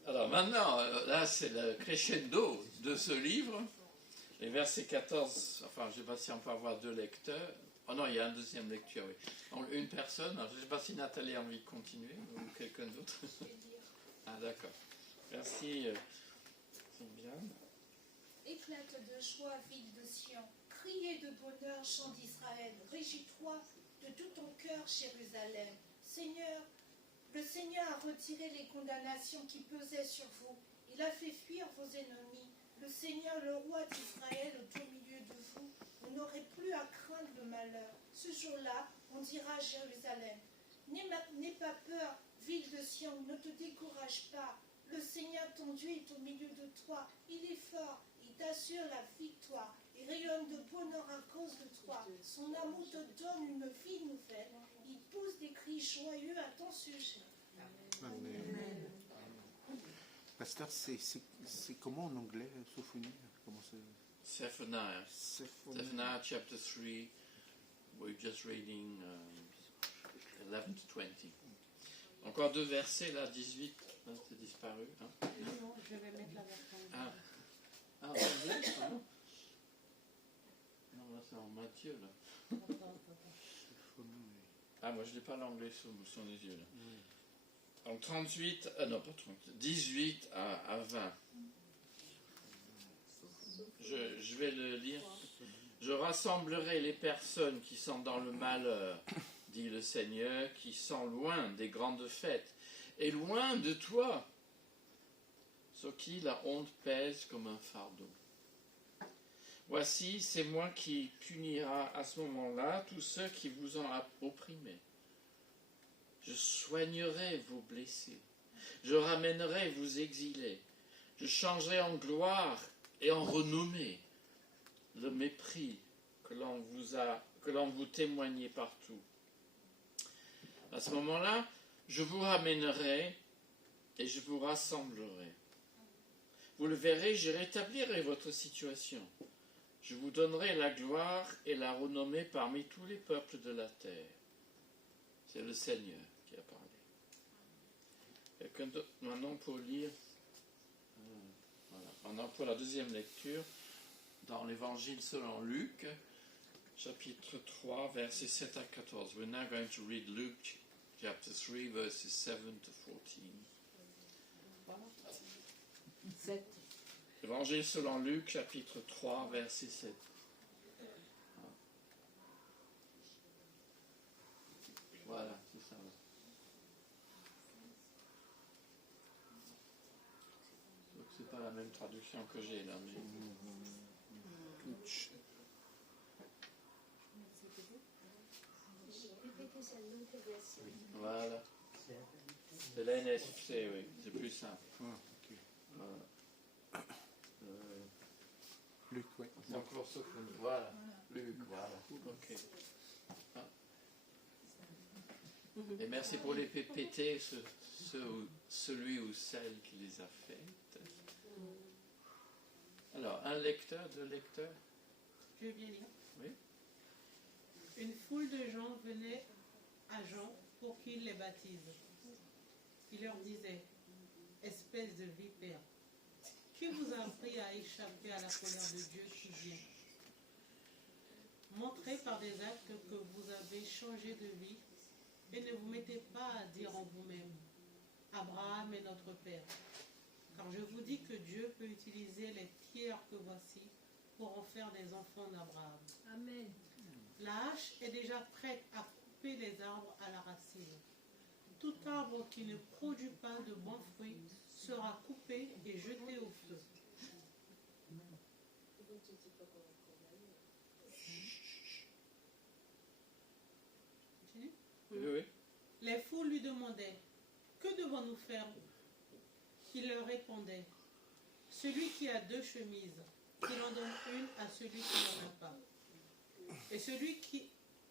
Alors maintenant, là c'est le crescendo de ce livre. Les versets 14, enfin je ne sais pas si on peut avoir deux lecteurs. Oh non, il y a une deuxième lecture, oui. Donc, une personne, alors, je ne sais pas si Nathalie a envie de continuer ou quelqu'un d'autre. Ah d'accord. Merci. C'est bien. Éclate de joie, ville de Sion. Criez de bonheur, chant d'Israël. Régis-toi de tout ton cœur, Jérusalem. Seigneur, le Seigneur a retiré les condamnations qui pesaient sur vous. Il a fait fuir vos ennemis. Le Seigneur, le roi d'Israël, est au milieu de vous. Vous n'aurez plus à craindre le malheur. Ce jour-là, on dira à Jérusalem, n'aie pas peur, ville de Sion, ne te décourage pas. Le Seigneur ton Dieu est au milieu de toi. Il est fort, il t'assure la victoire. Il rayonne de bonheur à cause de toi. Son amour te donne une vie nouvelle. Il pousse des cris joyeux à ton sujet. Amen. Pasteur, c'est comment en anglais, Sophonie? Comment c'est? Zephaniah. Zephaniah chapter 3. We're just reading 11 to 20. Encore deux versets là, 18. Hein, c'est disparu. Hein? Non, je vais mettre la version. En anglais, pardon? Non, là c'est en Matthieu là. Ah, moi je n'ai pas l'anglais sous les yeux là. Donc 38, non pas 30, 18 à 20. Je vais le lire. Je rassemblerai les personnes qui sont dans le malheur, dit le Seigneur, qui sont loin des grandes fêtes, et loin de toi, sur qui la honte pèse comme un fardeau. Voici, c'est moi qui punira à ce moment-là tous ceux qui vous ont opprimés. Je soignerai vos blessés, je ramènerai vos exilés, je changerai en gloire et en renommée le mépris que l'on vous témoignait partout. À ce moment-là, je vous ramènerai et je vous rassemblerai. Vous le verrez, je rétablirai votre situation. Je vous donnerai la gloire et la renommée parmi tous les peuples de la terre. C'est le Seigneur qui a parlé. Quelqu'un d'autre maintenant pour lire. Voilà. Maintenant pour la deuxième lecture, dans l'Évangile selon Luc, chapitre 3, versets 7 à 14. We're now going to read Luke chapter 3, verses 7 to 14. 7. Évangile selon Luc, chapitre 3, verset 7. Voilà, c'est ça. Donc c'est pas la même traduction que j'ai là, mais... Répétez ça, l'intégration. Voilà. C'est la NSC, oui, c'est plus simple. Voilà. Luc, oui. C'est encore Sophonie. Voilà. Luc, voilà. Ok. Ah. Et merci pour les PPT, celui ou celle qui les a faites. Alors, un lecteur, deux lecteurs. Je vais bien lire. Oui. Une foule de gens venait à Jean pour qu'il les baptise. Il leur disait, espèce de vipère, qui vous a appris à échapper à la colère de Dieu qui vient? Montrez par des actes que vous avez changé de vie et ne vous mettez pas à dire en vous-même, Abraham est notre père. Car je vous dis que Dieu peut utiliser les pierres que voici pour en faire des enfants d'Abraham. Amen. La hache est déjà prête à couper couper les arbres à la racine. Tout arbre qui ne produit pas de bons fruits sera coupé et jeté au feu. Continue. Oui. Les foules lui demandaient, que devons-nous faire? Il leur répondait, celui qui a 2 chemises, qu'il en donne une à celui qui n'en a pas. Et celui qui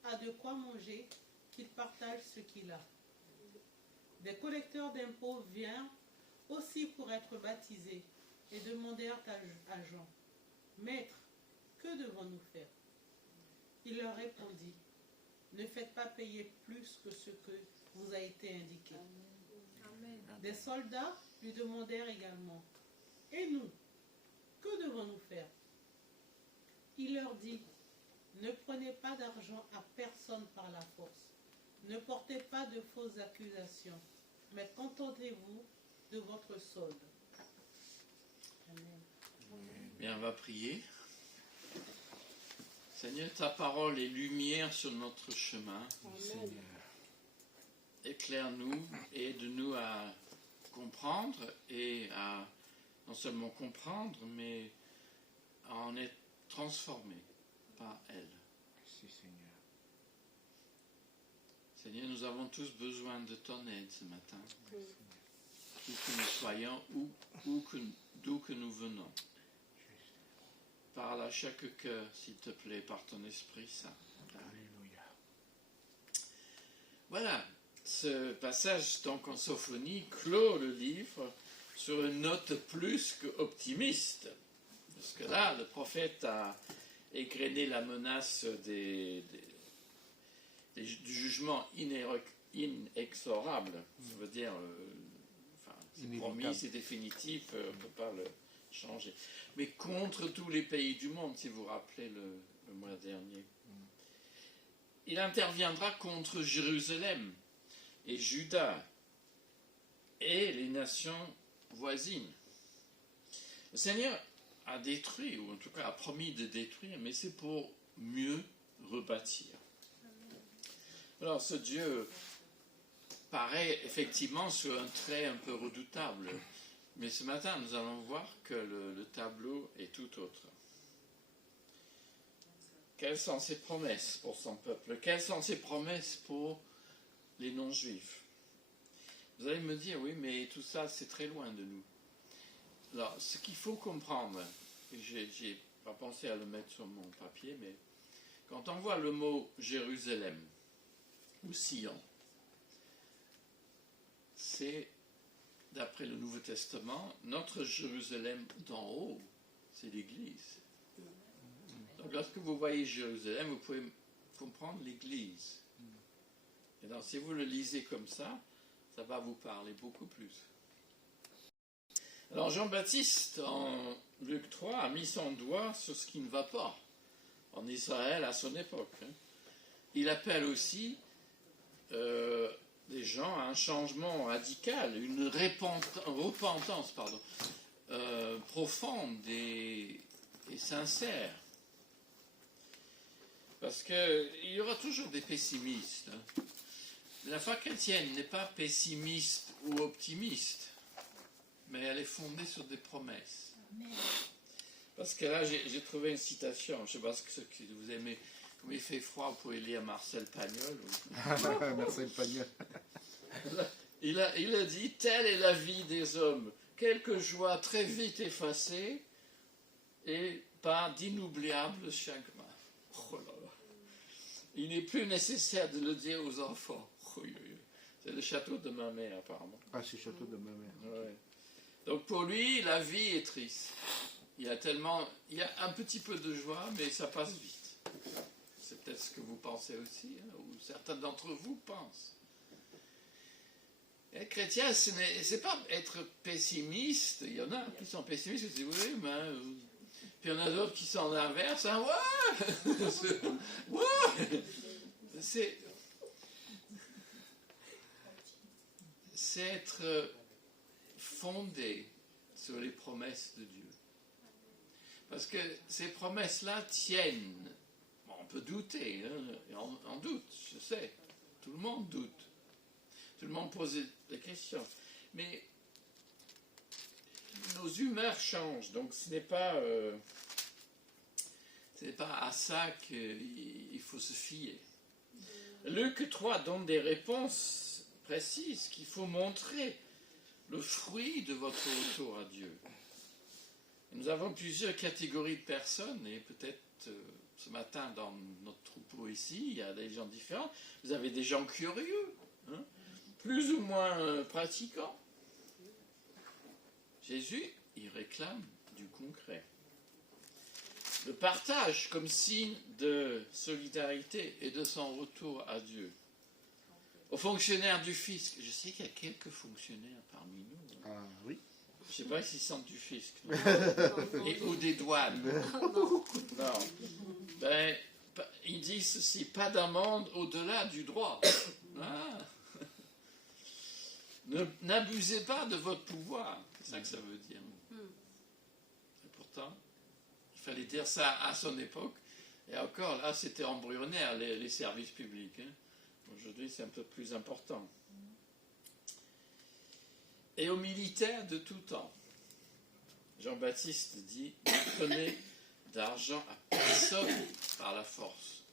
a de quoi manger, qu'il partage ce qu'il a. Des collecteurs d'impôts vinrent aussi pour être baptisés et demandèrent à Jean, Maître, que devons-nous faire? Il leur répondit, ne faites pas payer plus que ce que vous a été indiqué. Amen. Des soldats lui demandèrent également, et nous, que devons-nous faire? Il leur dit, ne prenez pas d'argent à personne par la force, ne portez pas de fausses accusations, mais contentez-vous de votre solde. Amen. Bien, on va prier. Seigneur, ta parole est lumière sur notre chemin. Seigneur. Éclaire-nous, aide-nous à comprendre et à non seulement comprendre, mais à en être transformé par elle. Merci, Seigneur. Seigneur, nous avons tous besoin de ton aide ce matin. Où que nous soyons, d'où que nous venons. Parle à chaque cœur, s'il te plaît, par ton Esprit Saint. Alléluia. Voilà, ce passage donc en Sophonie clôt le livre sur une note plus qu'optimiste. Parce que là, le prophète a égrené la menace du jugement inexorable. Ça veut dire, c'est promis, c'est définitif, on ne peut pas le changer. Mais contre tous les pays du monde, si vous vous rappelez le mois dernier. Il interviendra contre Jérusalem et Juda et les nations voisines. Le Seigneur a détruit, ou en tout cas a promis de détruire, mais c'est pour mieux rebâtir. Alors ce Dieu paraît effectivement sur un trait un peu redoutable, mais ce matin nous allons voir que le tableau est tout autre. Quelles sont ses promesses pour son peuple? Quelles sont ses promesses pour les non-juifs? Vous allez me dire, oui, mais tout ça, c'est très loin de nous. Alors, ce qu'il faut comprendre, et je n'ai pas pensé à le mettre sur mon papier, mais quand on voit le mot Jérusalem ou Sion, c'est, d'après le Nouveau Testament, notre Jérusalem d'en haut, c'est l'Église. Donc, lorsque vous voyez Jérusalem, vous pouvez comprendre l'Église. Et donc, si vous le lisez comme ça va vous parler beaucoup plus. Alors, Jean-Baptiste, en Luc 3, a mis son doigt sur ce qui ne va pas en Israël à son époque. Il appelle aussi des gens à un changement radical, une repentance profonde et sincère. Parce qu'il y aura toujours des pessimistes. La foi chrétienne n'est pas pessimiste ou optimiste, mais elle est fondée sur des promesses. Amen. Parce que là, j'ai trouvé une citation, je ne sais pas si vous aimez, comme il fait froid, vous pouvez lire Marcel Pagnol. Marcel Pagnol. Il a dit, telle est la vie des hommes, quelques joies très vite effacées et par d'inoubliables chagrins. Oh là là. Il n'est plus nécessaire de le dire aux enfants. C'est le château de ma mère, apparemment. Ah, c'est le château de ma mère. Ouais. Donc pour lui, la vie est triste. Il y a un petit peu de joie, mais ça passe vite. C'est peut-être ce que vous pensez aussi, ou certains d'entre vous pensent. Et chrétien, ce n'est pas être pessimiste. Il y en a qui sont pessimistes, qui disent oui, mais... Puis il y en a d'autres qui sont l'inverse. Ouais! Ouais! C'est être fondé sur les promesses de Dieu. Parce que ces promesses-là tiennent. Bon, on peut douter, on doute, je sais. Tout le monde doute. Tout le monde pose des questions. Mais nos humeurs changent, donc ce n'est pas à ça qu'il faut se fier. Luc 3 donne des réponses précises qu'il faut montrer le fruit de votre retour à Dieu. Nous avons plusieurs catégories de personnes, et peut-être ce matin dans notre troupeau ici, il y a des gens différents. Vous avez des gens curieux, hein, plus ou moins pratiquants. Jésus, il réclame du concret. Le partage comme signe de solidarité et de son retour à Dieu. Aux fonctionnaires du fisc, je sais qu'il y a quelques fonctionnaires parmi nous. Ah oui. Je ne sais pas s'ils sentent du fisc. Ou des douanes. Non. Ben, il dit ceci, pas d'amende au-delà du droit. Ah. N'abusez pas de votre pouvoir. C'est ça que ça veut dire. Et pourtant, il fallait dire ça à son époque. Et encore, là, c'était embryonnaire, les services publics. Hein. Aujourd'hui, c'est un peu plus important. Et aux militaires de tout temps, Jean-Baptiste dit, ne prenez d'argent à personne par la force.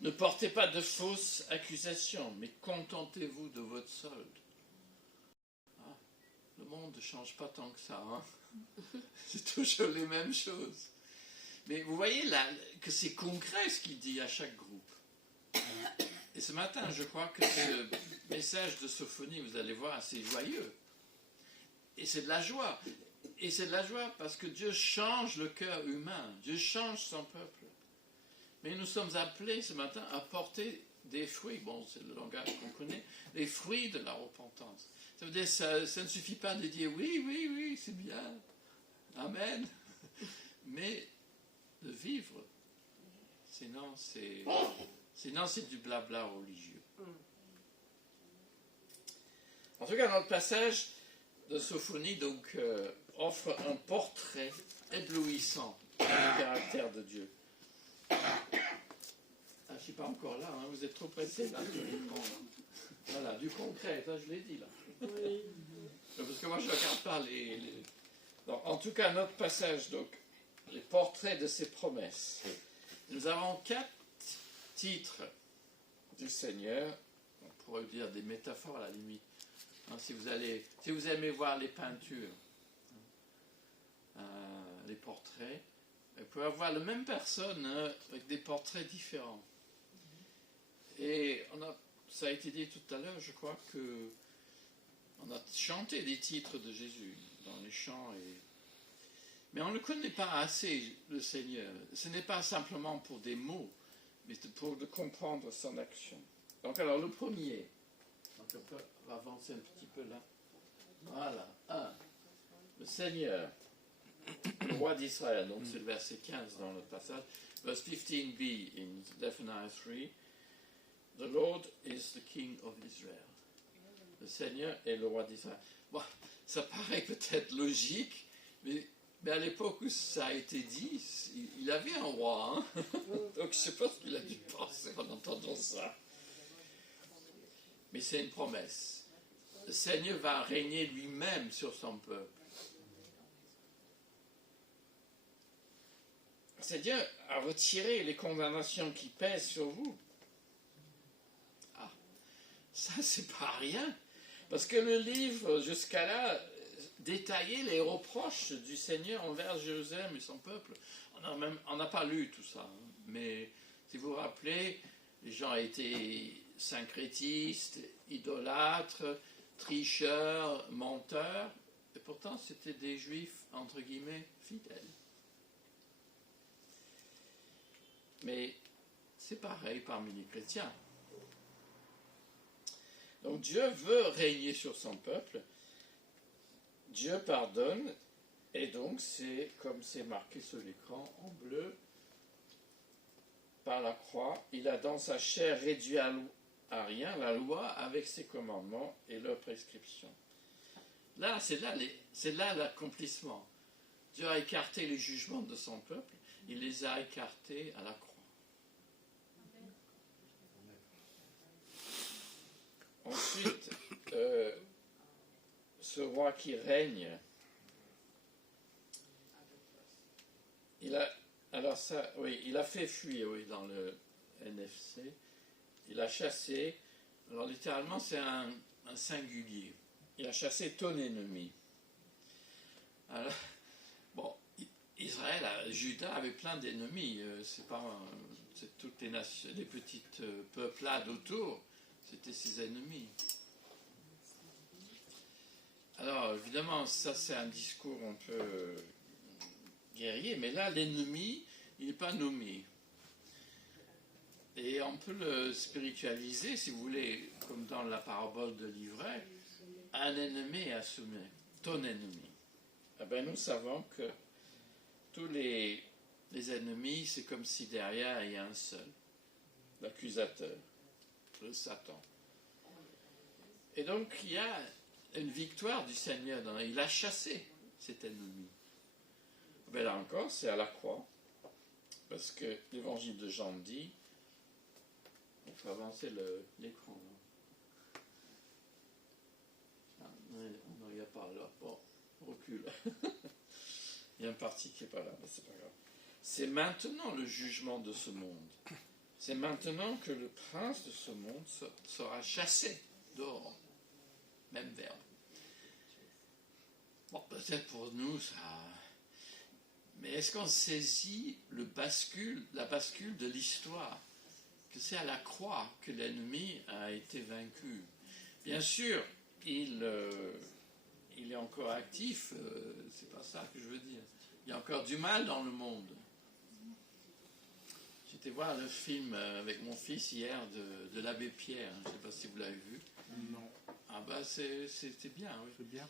Ne portez pas de fausses accusations, mais contentez-vous de votre solde. Ah, le monde ne change pas tant que ça. Hein. C'est toujours les mêmes choses. Mais vous voyez là que c'est concret ce qu'il dit à chaque groupe. Et ce matin, je crois que ce message de Sophonie, vous allez voir, c'est joyeux. Et c'est de la joie. Et c'est de la joie parce que Dieu change le cœur humain. Dieu change son peuple. Mais nous sommes appelés ce matin à porter des fruits. Bon, c'est le langage qu'on connaît. Les fruits de la repentance. Ça veut dire ça ne suffit pas de dire oui, oui, oui, c'est bien. Amen. Mais de vivre. Sinon, c'est du blabla religieux. En tout cas, notre passage de Sophonie donc, offre un portrait éblouissant du caractère de Dieu. Ah, je ne suis pas encore là, hein, vous êtes trop pressés là. Voilà, du concret, ça je l'ai dit là. Oui. Parce que moi je ne regarde pas les... Donc, en tout cas, notre passage, donc, les portraits de ses promesses. Nous avons 4 titres du Seigneur, on pourrait dire des métaphores à la limite. Hein, si vous aimez voir les peintures, les portraits, vous pouvez avoir la même personne avec des portraits différents. Et ça a été dit tout à l'heure, je crois que on a chanté des titres de Jésus dans les chants, mais on ne connaît pas assez le Seigneur. Ce n'est pas simplement pour des mots, mais pour comprendre son action. Donc alors le premier, donc on peut avancer un petit peu là. Voilà, le Seigneur, le roi d'Israël, donc c'est le verset 15 dans le passage. Verse 15b in Zephaniah 3, the Lord is the King of Israel. Le Seigneur est le roi d'Israël. Bon, ça paraît peut-être logique, mais à l'époque où ça a été dit, il avait un roi. Hein. Donc je ne sais pas ce qu'il a dû penser en entendant ça. Mais c'est une promesse. Le Seigneur va régner lui-même sur son peuple. Le Seigneur a retiré les condamnations qui pèsent sur vous. Ah, ça c'est pas rien. Parce que le livre, jusqu'à là, détaillait les reproches du Seigneur envers Jérusalem et son peuple. On n'a pas lu tout ça. Hein. Mais si vous vous rappelez, les gens étaient syncrétistes, idolâtres, tricheurs, menteurs. Et pourtant, c'était des juifs, entre guillemets, fidèles. Mais c'est pareil parmi les chrétiens. Donc Dieu veut régner sur son peuple. Dieu pardonne. Et donc c'est comme c'est marqué sur l'écran en bleu. Par la croix, il a dans sa chair réduit à rien la loi avec ses commandements et leurs prescriptions. Là, c'est là l'accomplissement. Dieu a écarté les jugements de son peuple. Il les a écartés à la croix. Ensuite, ce roi qui règne, il a fait fuir, oui, dans le NFC, il a chassé, alors littéralement c'est un singulier, il a chassé ton ennemi. Alors, bon, Israël, Juda avait plein d'ennemis, c'est toutes les nations, les petites peuplades autour, c'était ses ennemis. Alors, évidemment, ça c'est un discours un peu guerrier, mais là, l'ennemi, il n'est pas nommé. Et on peut le spiritualiser, si vous voulez, comme dans la parabole de l'ivraie, un ennemi est assumé, ton ennemi. Eh bien, nous savons que tous les ennemis, c'est comme si derrière il y a un seul, l'accusateur, le Satan. Et donc, il y a une victoire du Seigneur, il a chassé cet ennemi. Ben là encore, c'est à la croix, parce que l'évangile de Jean dit, il faut avancer l'écran. Non, il n'y a pas là. Bon, recule. Il y a un parti qui n'est pas là, mais c'est pas grave. C'est maintenant le jugement de ce monde. C'est maintenant que le prince de ce monde sera chassé dehors. Même verbe. Bon, peut-être pour nous, ça... Mais est-ce qu'on saisit la bascule de l'histoire? Que c'est à la croix que l'ennemi a été vaincu. Bien sûr, il est encore actif, c'est pas ça que je veux dire. Il y a encore du mal dans le monde. J'étais voir le film avec mon fils hier de l'abbé Pierre, je ne sais pas si vous l'avez vu. Non. Ah bah c'était bien, oui. C'est bien.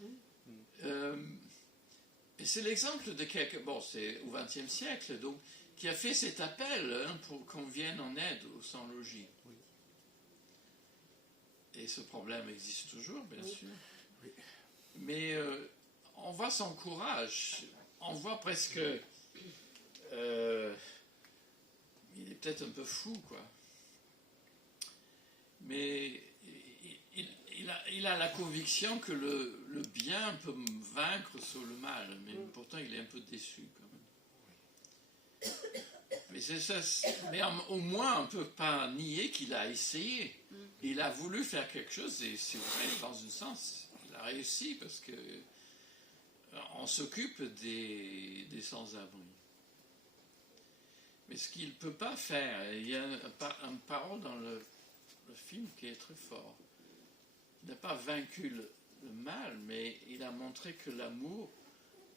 Et c'est l'exemple de quelqu'un, bon c'est au XXe siècle, donc, qui a fait cet appel pour qu'on vienne en aide aux sans-logis. Oui. Et ce problème existe toujours, bien sûr. Oui. Mais on voit son courage, on voit presque... il est peut-être un peu fou, quoi. Mais il a la conviction que le bien peut vaincre sur le mal, mais pourtant il est un peu déçu, quand même. Mais c'est ça, mais au moins on ne peut pas nier qu'il a essayé. Il a voulu faire quelque chose, et c'est vrai, dans un sens, il a réussi, parce que on s'occupe des sans-abri. Mais ce qu'il ne peut pas faire, il y a une parole dans le film qui est très fort. Il n'a pas vaincu le mal, mais il a montré que l'amour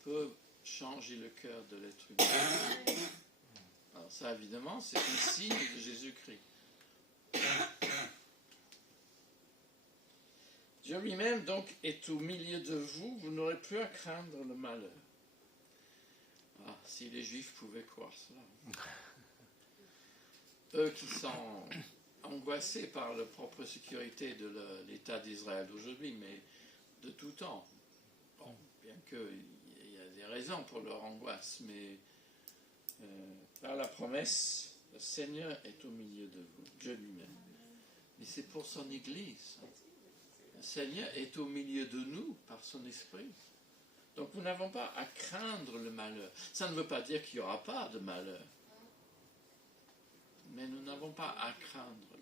peut changer le cœur de l'être humain. Alors ça, évidemment, c'est un signe de Jésus-Christ. Dieu lui-même, donc, est au milieu de vous, vous n'aurez plus à craindre le malheur. Ah, si les Juifs pouvaient croire cela. Eux qui sont angoissés par la propre sécurité de l'État d'Israël d'aujourd'hui, mais de tout temps. Bon, bien qu'il y a des raisons pour leur angoisse, mais par la promesse, le Seigneur est au milieu de vous, Dieu lui-même. Mais c'est pour son Église. Le Seigneur est au milieu de nous par son Esprit. Donc nous n'avons pas à craindre le malheur. Ça ne veut pas dire qu'il n'y aura pas de malheur. Mais nous n'avons pas à craindre le malheur.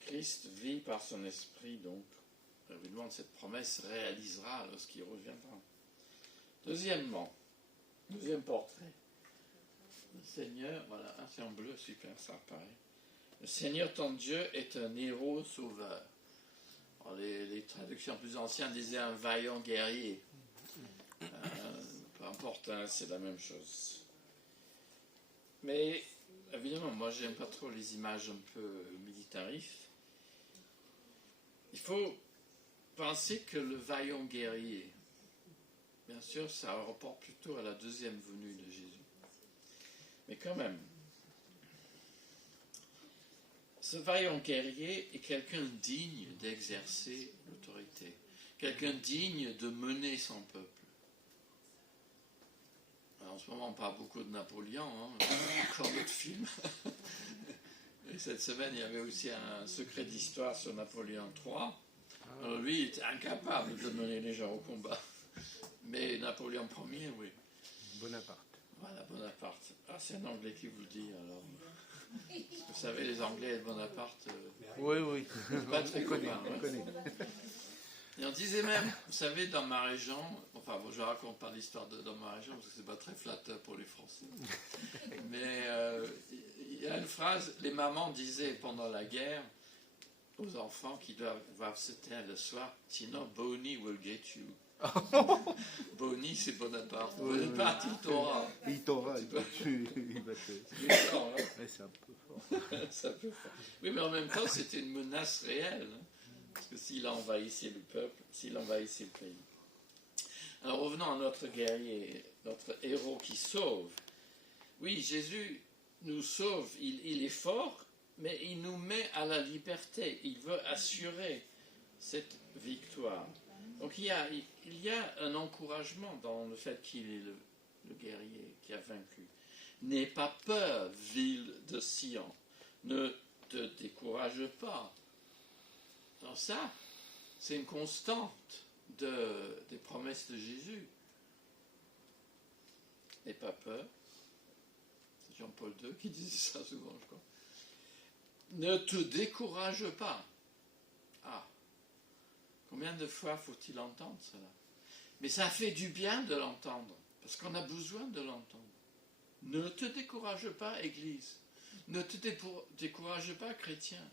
Christ vit par son Esprit, donc évidemment cette promesse se réalisera lorsqu'il reviendra. Deuxièmement, deuxième portrait. Le Seigneur, voilà, c'est en bleu, super, ça apparaît. Le Seigneur ton Dieu est un héros sauveur. Alors, les traductions plus anciennes disaient un vaillant guerrier. Peu importe, hein, c'est la même chose. Mais évidemment, moi j'aime pas trop les images un peu militaristes. Il faut penser que le vaillant guerrier, bien sûr, ça rapporte plutôt à la deuxième venue de Jésus. Mais quand même, ce vaillant guerrier est quelqu'un digne d'exercer l'autorité, quelqu'un digne de mener son peuple. Alors, ce moment, on parle beaucoup de Napoléon, hein, encore d'autres films. Et cette semaine, il y avait aussi un secret d'histoire sur Napoléon III. Alors lui, il était incapable de mener les gens au combat. Mais Napoléon Ier, oui. Bonaparte. Voilà, Bonaparte. Ah, c'est un Anglais qui vous le dit, alors. Vous savez, les Anglais et Bonaparte, Oui. pas très On connaît, commun. on Ouais. connaît. Et on disait même, vous savez, dans ma région, enfin, bon, je raconte pas l'histoire dans ma région parce que c'est pas très flatteur pour les Français. Mais il y a une phrase, les mamans disaient pendant la guerre aux enfants qui doivent se taire le soir, sinon Boney will get you. Boney, c'est Bonaparte. Bonaparte, il t'aura. Il t'aura, il va te... C'est fort, hein. Ouais, c'est un peu fort. C'est un peu fort. Oui, mais en même temps, c'était une menace réelle. Hein, parce que s'il envahissait le peuple, s'il envahissait le pays. Alors revenons à notre guerrier, notre héros qui sauve. Oui, Jésus nous sauve, il est fort, mais il nous met à la liberté. Il veut assurer cette victoire. Donc il y a un encouragement dans le fait qu'il est le guerrier qui a vaincu. N'aie pas peur, ville de Sion. Ne te décourage pas. Dans ça, c'est une constante des promesses de Jésus. N'aie pas peur. C'est Jean-Paul II qui disait ça souvent, je crois. Ne te décourage pas. Ah, combien de fois faut-il entendre cela? Mais ça fait du bien de l'entendre, parce qu'on a besoin de l'entendre. Ne te décourage pas, Église. Ne te décourage pas, chrétien.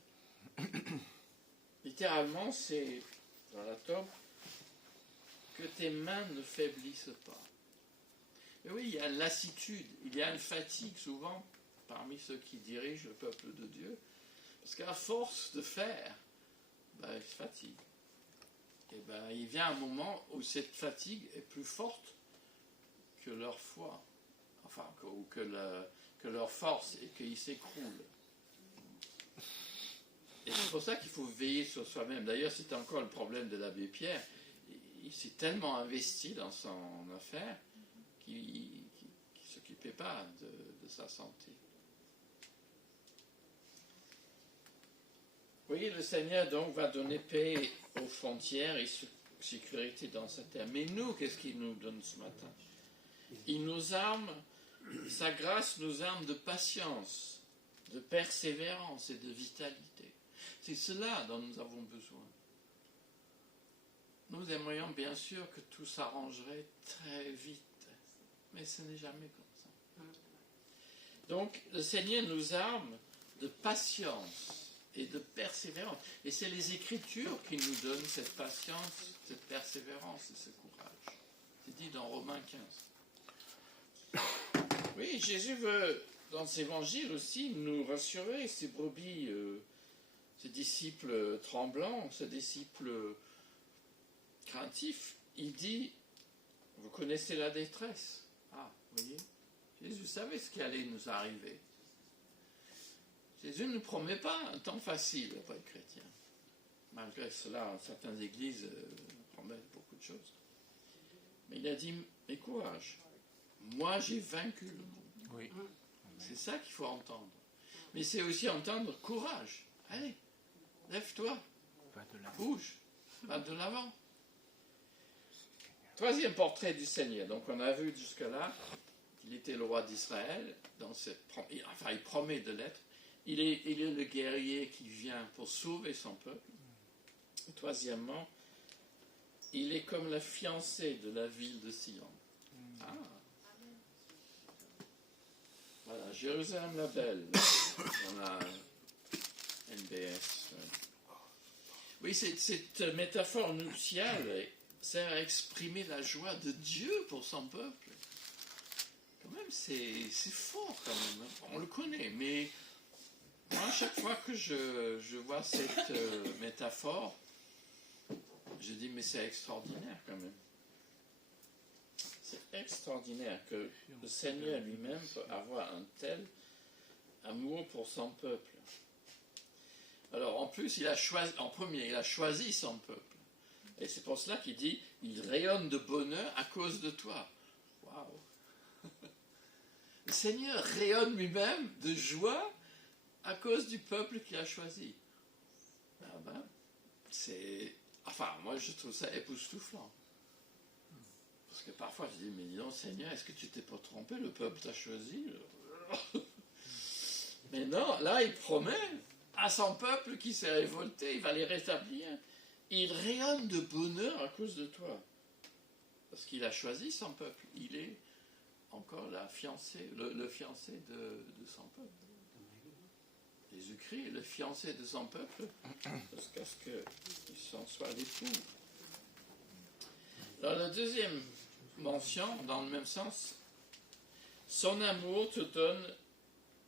Littéralement, c'est dans la tombe que tes mains ne faiblissent pas. Mais oui, il y a une lassitude, il y a une fatigue souvent parmi ceux qui dirigent le peuple de Dieu, parce qu'à force de faire, ils se fatiguent. Et il vient un moment où cette fatigue est plus forte que leur foi, enfin, que leur force, et qu'ils s'écroulent. Et c'est pour ça qu'il faut veiller sur soi-même. D'ailleurs, c'était encore le problème de l'abbé Pierre. Il s'est tellement investi dans son affaire qu'il ne s'occupait pas de sa santé. Oui, le Seigneur donc va donner paix aux frontières et sécurité dans sa terre. Mais nous, qu'est-ce qu'il nous donne ce matin? Il nous arme, sa grâce nous arme de patience, de persévérance et de vitalité. C'est cela dont nous avons besoin. Nous aimerions bien sûr que tout s'arrangerait très vite, mais ce n'est jamais comme ça. Donc, le Seigneur nous arme de patience et de persévérance. Et c'est les Écritures qui nous donnent cette patience, cette persévérance et ce courage. C'est dit dans Romains 15. Oui, Jésus veut, dans cet évangile aussi, nous rassurer, ses brebis, ses disciples tremblants, ses disciples craintifs. Il dit, vous connaissez la détresse. Ah, vous voyez, Jésus savait ce qui allait nous arriver. Jésus ne promet pas un temps facile pour être chrétien. Malgré cela, certaines églises promettent beaucoup de choses. Mais il a dit, mais courage, moi j'ai vaincu le monde. Oui. C'est ça qu'il faut entendre. Mais c'est aussi entendre courage. Allez, lève-toi, bouge, va de l'avant. Troisième portrait du Seigneur. Donc on a vu jusque-là qu'il était le roi d'Israël. Il promet de l'être. Il est le guerrier qui vient pour sauver son peuple. Et troisièmement, il est comme la fiancée de la ville de Sion. Ah. Voilà, Jérusalem la belle. On a NBS. Oui, cette métaphore nuptiale sert à exprimer la joie de Dieu pour son peuple. Quand même, c'est fort quand même. On le connaît, mais moi, à chaque fois que je vois cette métaphore, je dis, mais c'est extraordinaire quand même. C'est extraordinaire que le Seigneur lui-même peut avoir un tel amour pour son peuple. Alors, en plus, il a choisi son peuple. Et c'est pour cela qu'il dit, il rayonne de bonheur à cause de toi. Waouh! Le Seigneur rayonne lui-même de joie à cause du peuple qu'il a choisi. Ah ben, moi je trouve ça époustouflant. Parce que parfois je dis, mais dis donc Seigneur, est-ce que tu t'es pas trompé, le peuple t'a choisi? Mais non, là il promet à son peuple qui s'est révolté, il va les rétablir. Il rayonne de bonheur à cause de toi. Parce qu'il a choisi son peuple. Il est encore le fiancé de son peuple. Jésus-Christ est le fiancé de son peuple jusqu'à ce qu'il s'en soit l'époux. Alors la deuxième mention, dans le même sens, son amour te donne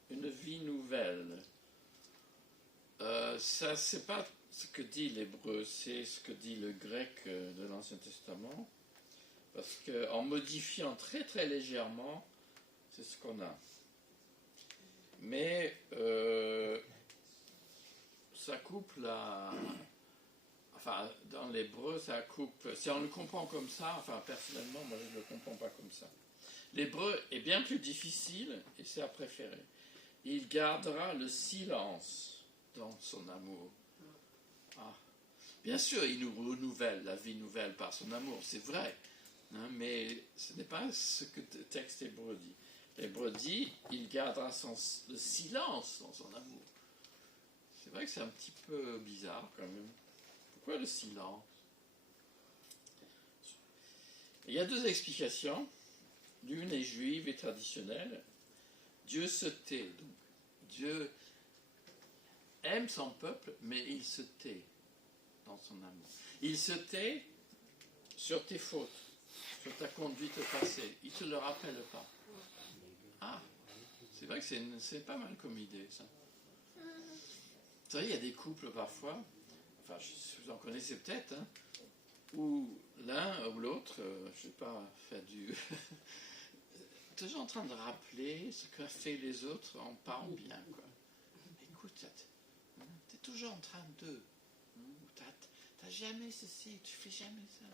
une vie nouvelle. Ça, c'est pas ce que dit l'hébreu, c'est ce que dit le grec de l'Ancien Testament. Parce qu'en modifiant très très légèrement, c'est ce qu'on a. Mais ça coupe dans l'hébreu, ça coupe. Si on le comprend comme ça, personnellement, moi je ne le comprends pas comme ça. L'hébreu est bien plus difficile et c'est à préférer. Il gardera le silence dans son amour. Bien sûr, il nous renouvelle la vie nouvelle par son amour, c'est vrai. Mais ce n'est pas ce que le texte hébreu dit. L'hébreu dit, il gardera le silence dans son amour. C'est vrai que c'est un petit peu bizarre quand même. Pourquoi le silence? Il y a deux explications. L'une est juive et traditionnelle. Dieu se tait. Donc, Dieu aime son peuple, mais il se tait dans son amour. Il se tait sur tes fautes, sur ta conduite passée. Il ne te le rappelle pas. C'est vrai que c'est pas mal comme idée, ça. Vous savez, il y a des couples parfois, vous en connaissez peut-être, où l'un ou l'autre, je ne sais pas, fait toujours en train de rappeler ce qu'a fait les autres en parlant bien, quoi. Écoute, tu es toujours en train de... T'as jamais ceci, tu fais jamais ça.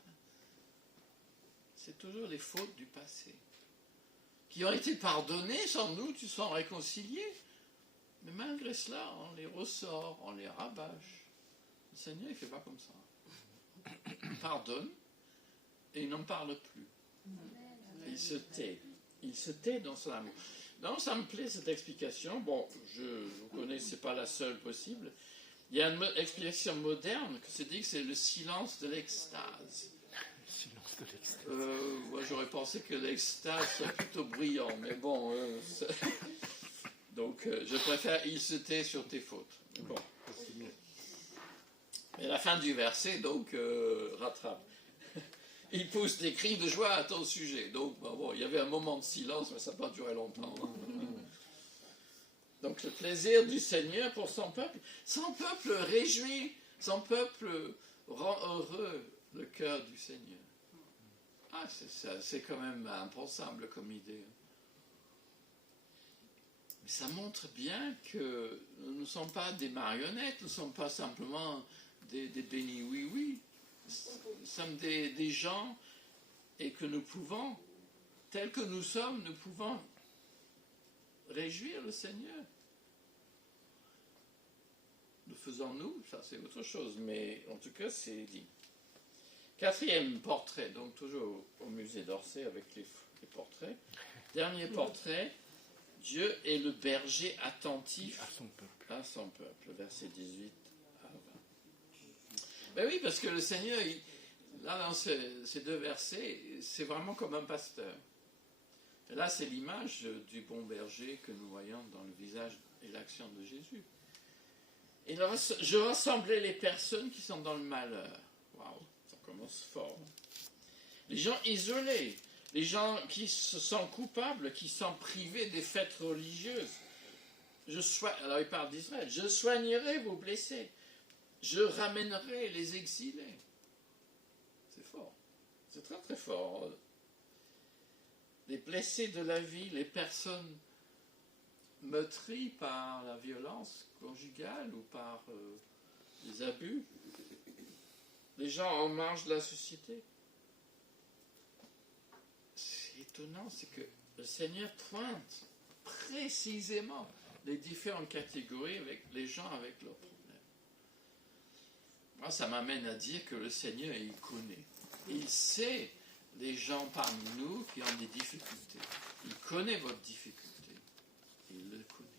C'est toujours les fautes du passé qui ont été pardonnées, sans doute, ils sont réconciliés. Mais malgré cela, on les ressort, on les rabâche. Le Seigneur, il ne fait pas comme ça. Il pardonne et il n'en parle plus. Il se tait. Il se tait dans son amour. Donc, ça me plaît cette explication. Bon, vous connaissez, ce n'est pas la seule possible. Il y a une explication moderne qui se dit que c'est le silence de l'extase. Moi, j'aurais pensé que l'extase soit plutôt brillant, mais bon. Donc, je préfère il se tait sur tes fautes. Bon. Mais la fin du verset, donc, rattrape. Il pousse des cris de joie à ton sujet. Donc, il y avait un moment de silence, mais ça n'a pas duré longtemps. Donc, le plaisir du Seigneur pour son peuple réjouit, son peuple rend heureux le cœur du Seigneur. C'est quand même impensable comme idée. Mais ça montre bien que nous ne sommes pas des marionnettes, nous ne sommes pas simplement des bénis oui-oui. Nous sommes des gens et que nous pouvons, tels que nous sommes, nous pouvons réjouir le Seigneur. Le faisons-nous, ça c'est autre chose, mais en tout cas c'est dit. Quatrième portrait, donc toujours au musée d'Orsay avec les portraits. Dernier portrait, Dieu est le berger attentif à son peuple, verset 18 à 20. Ben oui, parce que le Seigneur, là dans ces deux versets, c'est vraiment comme un pasteur. Et là, c'est l'image du bon berger que nous voyons dans le visage et l'action de Jésus. Et je rassemblais les personnes qui sont dans le malheur. Waouh, ça commence fort. Les gens isolés, les gens qui se sentent coupables, qui sont privés des fêtes religieuses. Alors il parle d'Israël. Je soignerai vos blessés. Je ramènerai les exilés. C'est fort. C'est très très fort. Les blessés de la vie, les personnes meurtries par la violence conjugale ou par les abus, les gens en marge de la société. C'est étonnant, c'est que le Seigneur pointe précisément les différentes catégories avec les gens avec leurs problèmes. Moi, ça m'amène à dire que le Seigneur, il connaît. Il sait les gens parmi nous qui ont des difficultés. Il connaît votre difficulté. Il le connaît.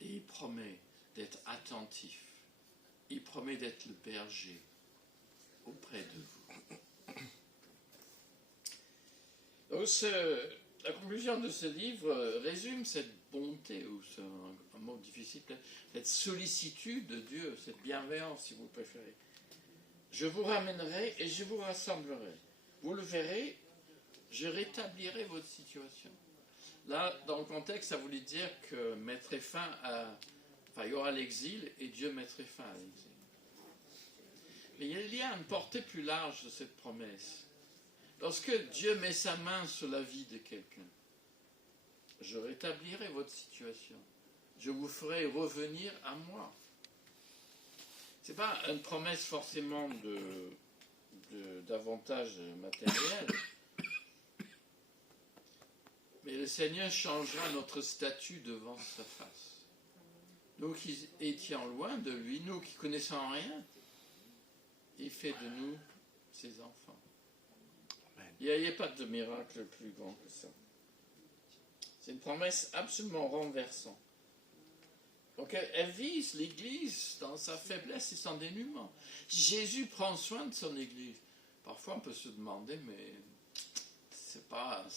Et il promet d'être attentif. Il promet d'être le berger auprès de vous. Donc, la conclusion de ce livre résume cette bonté, ou c'est un mot difficile, cette sollicitude de Dieu, cette bienveillance, si vous préférez. Je vous ramènerai et je vous rassemblerai. Vous le verrez, je rétablirai votre situation. Là, dans le contexte, ça voulait dire que mettrait fin à... Enfin, il y aura l'exil et Dieu mettrait fin à l'exil. Mais il y a une portée plus large de cette promesse. Lorsque Dieu met sa main sur la vie de quelqu'un, je rétablirai votre situation. Je vous ferai revenir à moi. Ce n'est pas une promesse forcément d'avantage matériel. Mais le Seigneur changera notre statut devant sa face. Nous qui étions loin de lui, nous qui connaissons rien, il fait de nous ses enfants. Il n'y a pas de miracle plus grand que ça. C'est une promesse absolument renversante. Donc elle vise l'Église dans sa faiblesse et son dénuement. Jésus prend soin de son Église. Parfois on peut se demander, mais c'est pas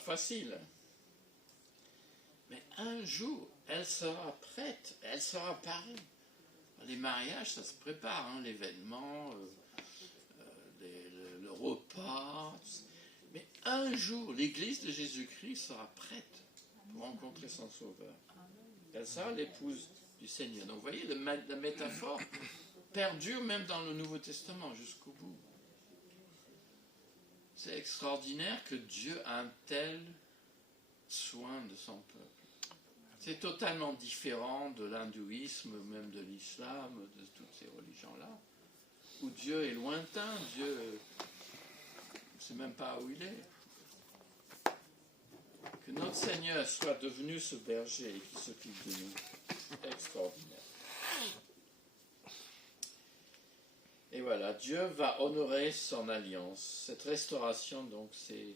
facile. Mais un jour, elle sera prête, elle sera parée. Les mariages, ça se prépare, hein, l'événement, le repas. Mais un jour, l'Église de Jésus-Christ sera prête pour rencontrer son Sauveur. Elle sera l'épouse du Seigneur. Donc vous voyez, la métaphore perdure même dans le Nouveau Testament jusqu'au bout. C'est extraordinaire que Dieu a un tel soin de son peuple. C'est totalement différent de l'hindouisme, même de l'islam, de toutes ces religions-là, où Dieu est lointain, Dieu ne sait même pas où il est. Que notre Seigneur soit devenu ce berger et qui s'occupe de nous. Extraordinaire. Et voilà, Dieu va honorer son alliance. Cette restauration, donc, c'est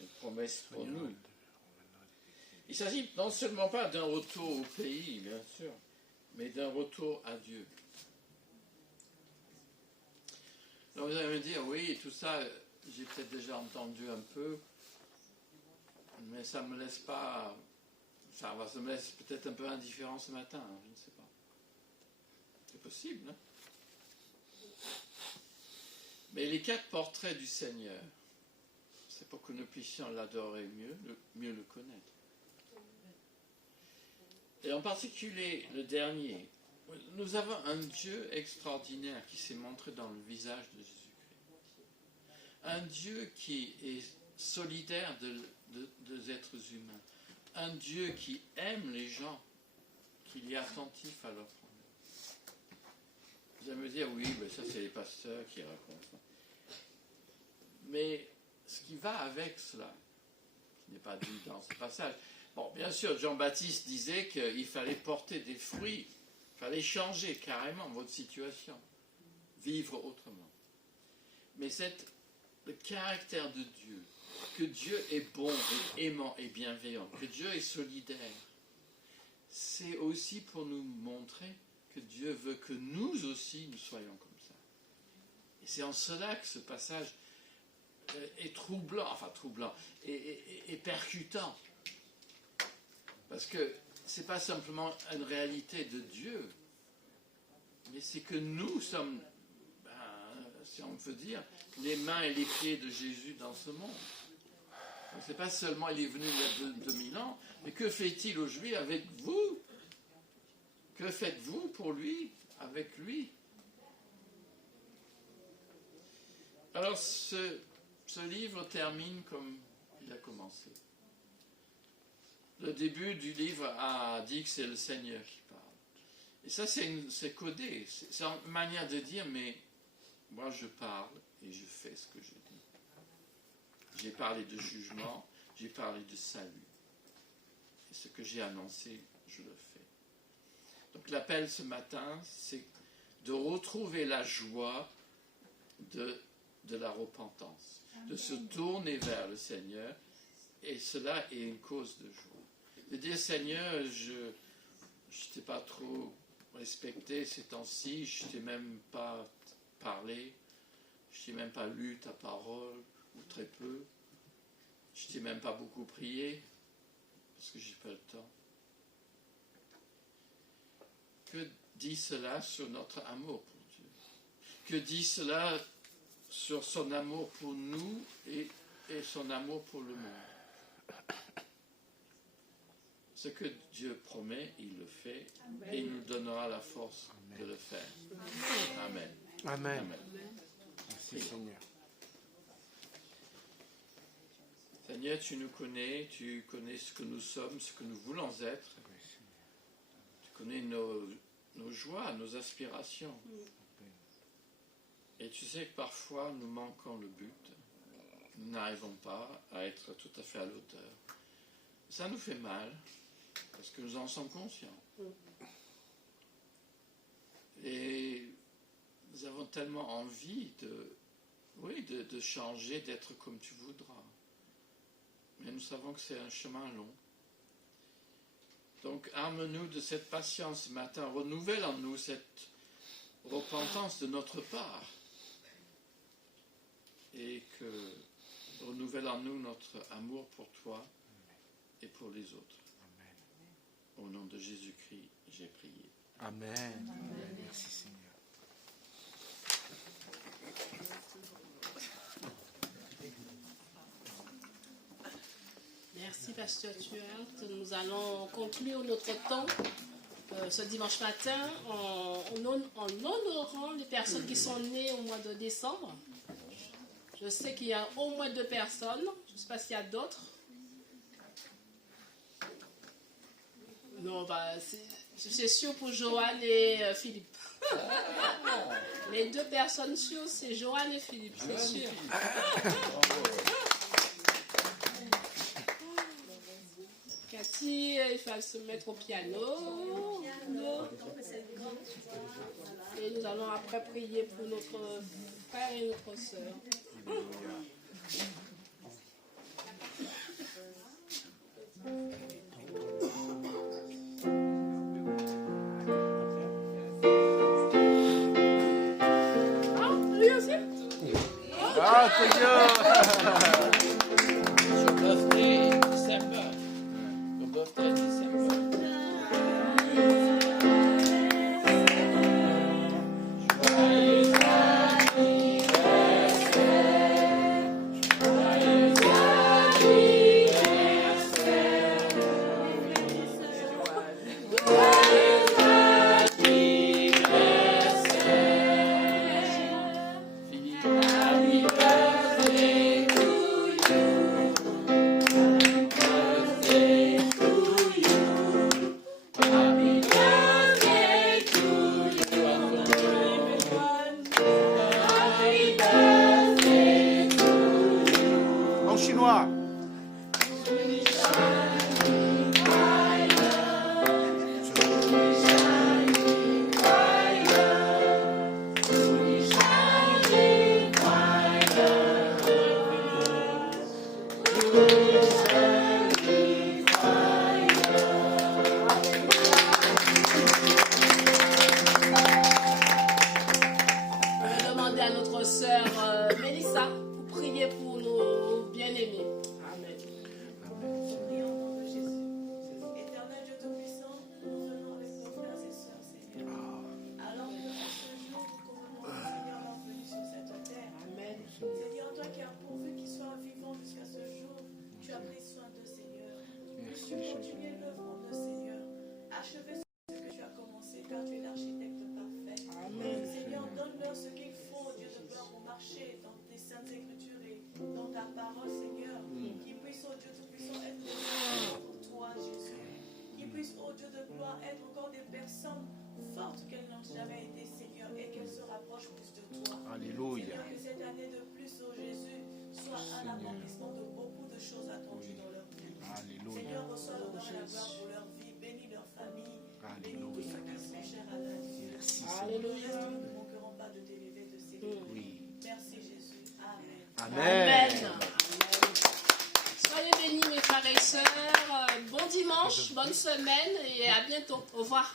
une promesse pour nous. Il ne s'agit non seulement pas d'un retour au pays, bien sûr, mais d'un retour à Dieu. Donc vous allez me dire, oui, tout ça, j'ai peut-être déjà entendu un peu, mais ça me laisse pas, ça me laisse peut-être un peu indifférent ce matin, hein, je ne sais pas. C'est possible, hein? Mais les 4 portraits du Seigneur, c'est pour que nous puissions l'adorer mieux le connaître. Et en particulier le dernier, nous avons un Dieu extraordinaire qui s'est montré dans le visage de Jésus-Christ. Un Dieu qui est solidaire des êtres humains. Un Dieu qui aime les gens, qui est attentif à leurs problèmes. Vous allez me dire, oui, mais ça c'est les pasteurs qui racontent ça. Mais ce qui va avec cela, qui n'est pas dit dans ce passage, bon, bien sûr, Jean-Baptiste disait qu'il fallait porter des fruits, il fallait changer carrément votre situation, vivre autrement. Mais le caractère de Dieu, que Dieu est bon et aimant et bienveillant, que Dieu est solidaire, c'est aussi pour nous montrer que Dieu veut que nous aussi nous soyons comme ça. Et c'est en cela que ce passage est troublant, et percutant. Parce que ce n'est pas simplement une réalité de Dieu, mais c'est que nous sommes, si on veut dire, les mains et les pieds de Jésus dans ce monde. Ce n'est pas seulement il est venu il y a 2000 ans, mais que fait-il aujourd'hui avec vous? Que faites-vous pour lui, avec lui? Alors ce livre termine comme il a commencé. Le début du livre a dit que c'est le Seigneur qui parle. Et ça, c'est codé. C'est une manière de dire, mais moi je parle et je fais ce que je dis. J'ai parlé de jugement, j'ai parlé de salut. Et ce que j'ai annoncé, je le fais. Donc l'appel ce matin, c'est de retrouver la joie de la repentance, de se tourner vers le Seigneur, et cela est une cause de joie. De dire, Seigneur, je ne t'ai pas trop respecté ces temps-ci, je ne t'ai même pas parlé, je ne t'ai même pas lu ta parole, ou très peu, je ne t'ai même pas beaucoup prié, parce que je n'ai pas le temps. Que dit cela sur notre amour pour Dieu? Que dit cela sur son amour pour nous et son amour pour le monde? Ce que Dieu promet, il le fait. Amen. Et il nous donnera la force de le faire. Amen. Amen. Amen. Merci Seigneur. Seigneur, tu nous connais, tu connais ce que nous sommes, ce que nous voulons être. Tu connais nos joies, nos aspirations. Et tu sais que parfois nous manquons le but. Nous n'arrivons pas à être tout à fait à l'auteur. Ça nous fait mal, parce que nous en sommes conscients. Et nous avons tellement envie de changer, d'être comme tu voudras. Mais nous savons que c'est un chemin long. Donc, arme-nous de cette patience ce matin, renouvelle en nous cette repentance de notre part. Et que renouvelle en nous notre amour pour toi et pour les autres. Amen. Au nom de Jésus-Christ, j'ai prié. Amen. Amen. Merci Seigneur. Merci, Pasteur Tuart. Nous allons conclure notre temps ce dimanche matin en honorant les personnes qui sont nées au mois de décembre. Je sais qu'il y a au moins 2 personnes. Je ne sais pas s'il y a d'autres. Non, c'est sûr pour Joanne et Philippe. Les 2 personnes sûres, c'est Joanne et Philippe, c'est sûr. Cathy, il faut se mettre au piano. Et nous allons après prier pour notre frère et notre soeur. Lui aussi? Ah, Seigneur! Your birthday in December. Your birthday in December. En chinois. Je vais demander à notre sœur Mélissa pour prier pour nos bien-aimés. Amen. Prions au nom de Jésus. Éternel Dieu Tout-Puissant, nous venons avec nos frères et sœurs, Seigneur. Alors que à ce jour, nous convenons, Seigneur, leur venue sur cette terre. Amen. Seigneur, toi qui as pourvu qu'ils soient vivants jusqu'à ce jour, tu as pris soin d'eux, Seigneur. Tu continues l'œuvre d'eux, Seigneur. Achevez ce que tu as commencé, car tu es l'architecte parfait. Amen. Seigneur, donne-leur ce qu'il faut, Dieu de gloire, pour marcher dans tes saintes écritures et dans ta parole, Seigneur. Qu'ils puissent, oh Dieu Tout-Puissant, être des gens pour toi, Jésus. Qu'ils puissent, oh Dieu de gloire, être encore des personnes fortes qu'elles n'ont jamais été, Seigneur, et qu'elles se rapprochent plus de toi. Alléluia. Seigneur, que cette année de plus, oh Jésus, soit un accomplissement de beaucoup de de choses attendues dans leur vie. Alléluia. Seigneur, reçois l'honneur et la gloire pour leur vie. Bénis leur famille. Bénis tous ceux qui sont chers à la vie. Merci, Alléluia. Seigneur. Nous ne manquerons pas de t'élever, de célébrer. Oui. Merci Jésus. Amen. Amen. Soyez bénis mes frères et sœurs. Bon dimanche, bonne semaine et à bientôt. Au revoir.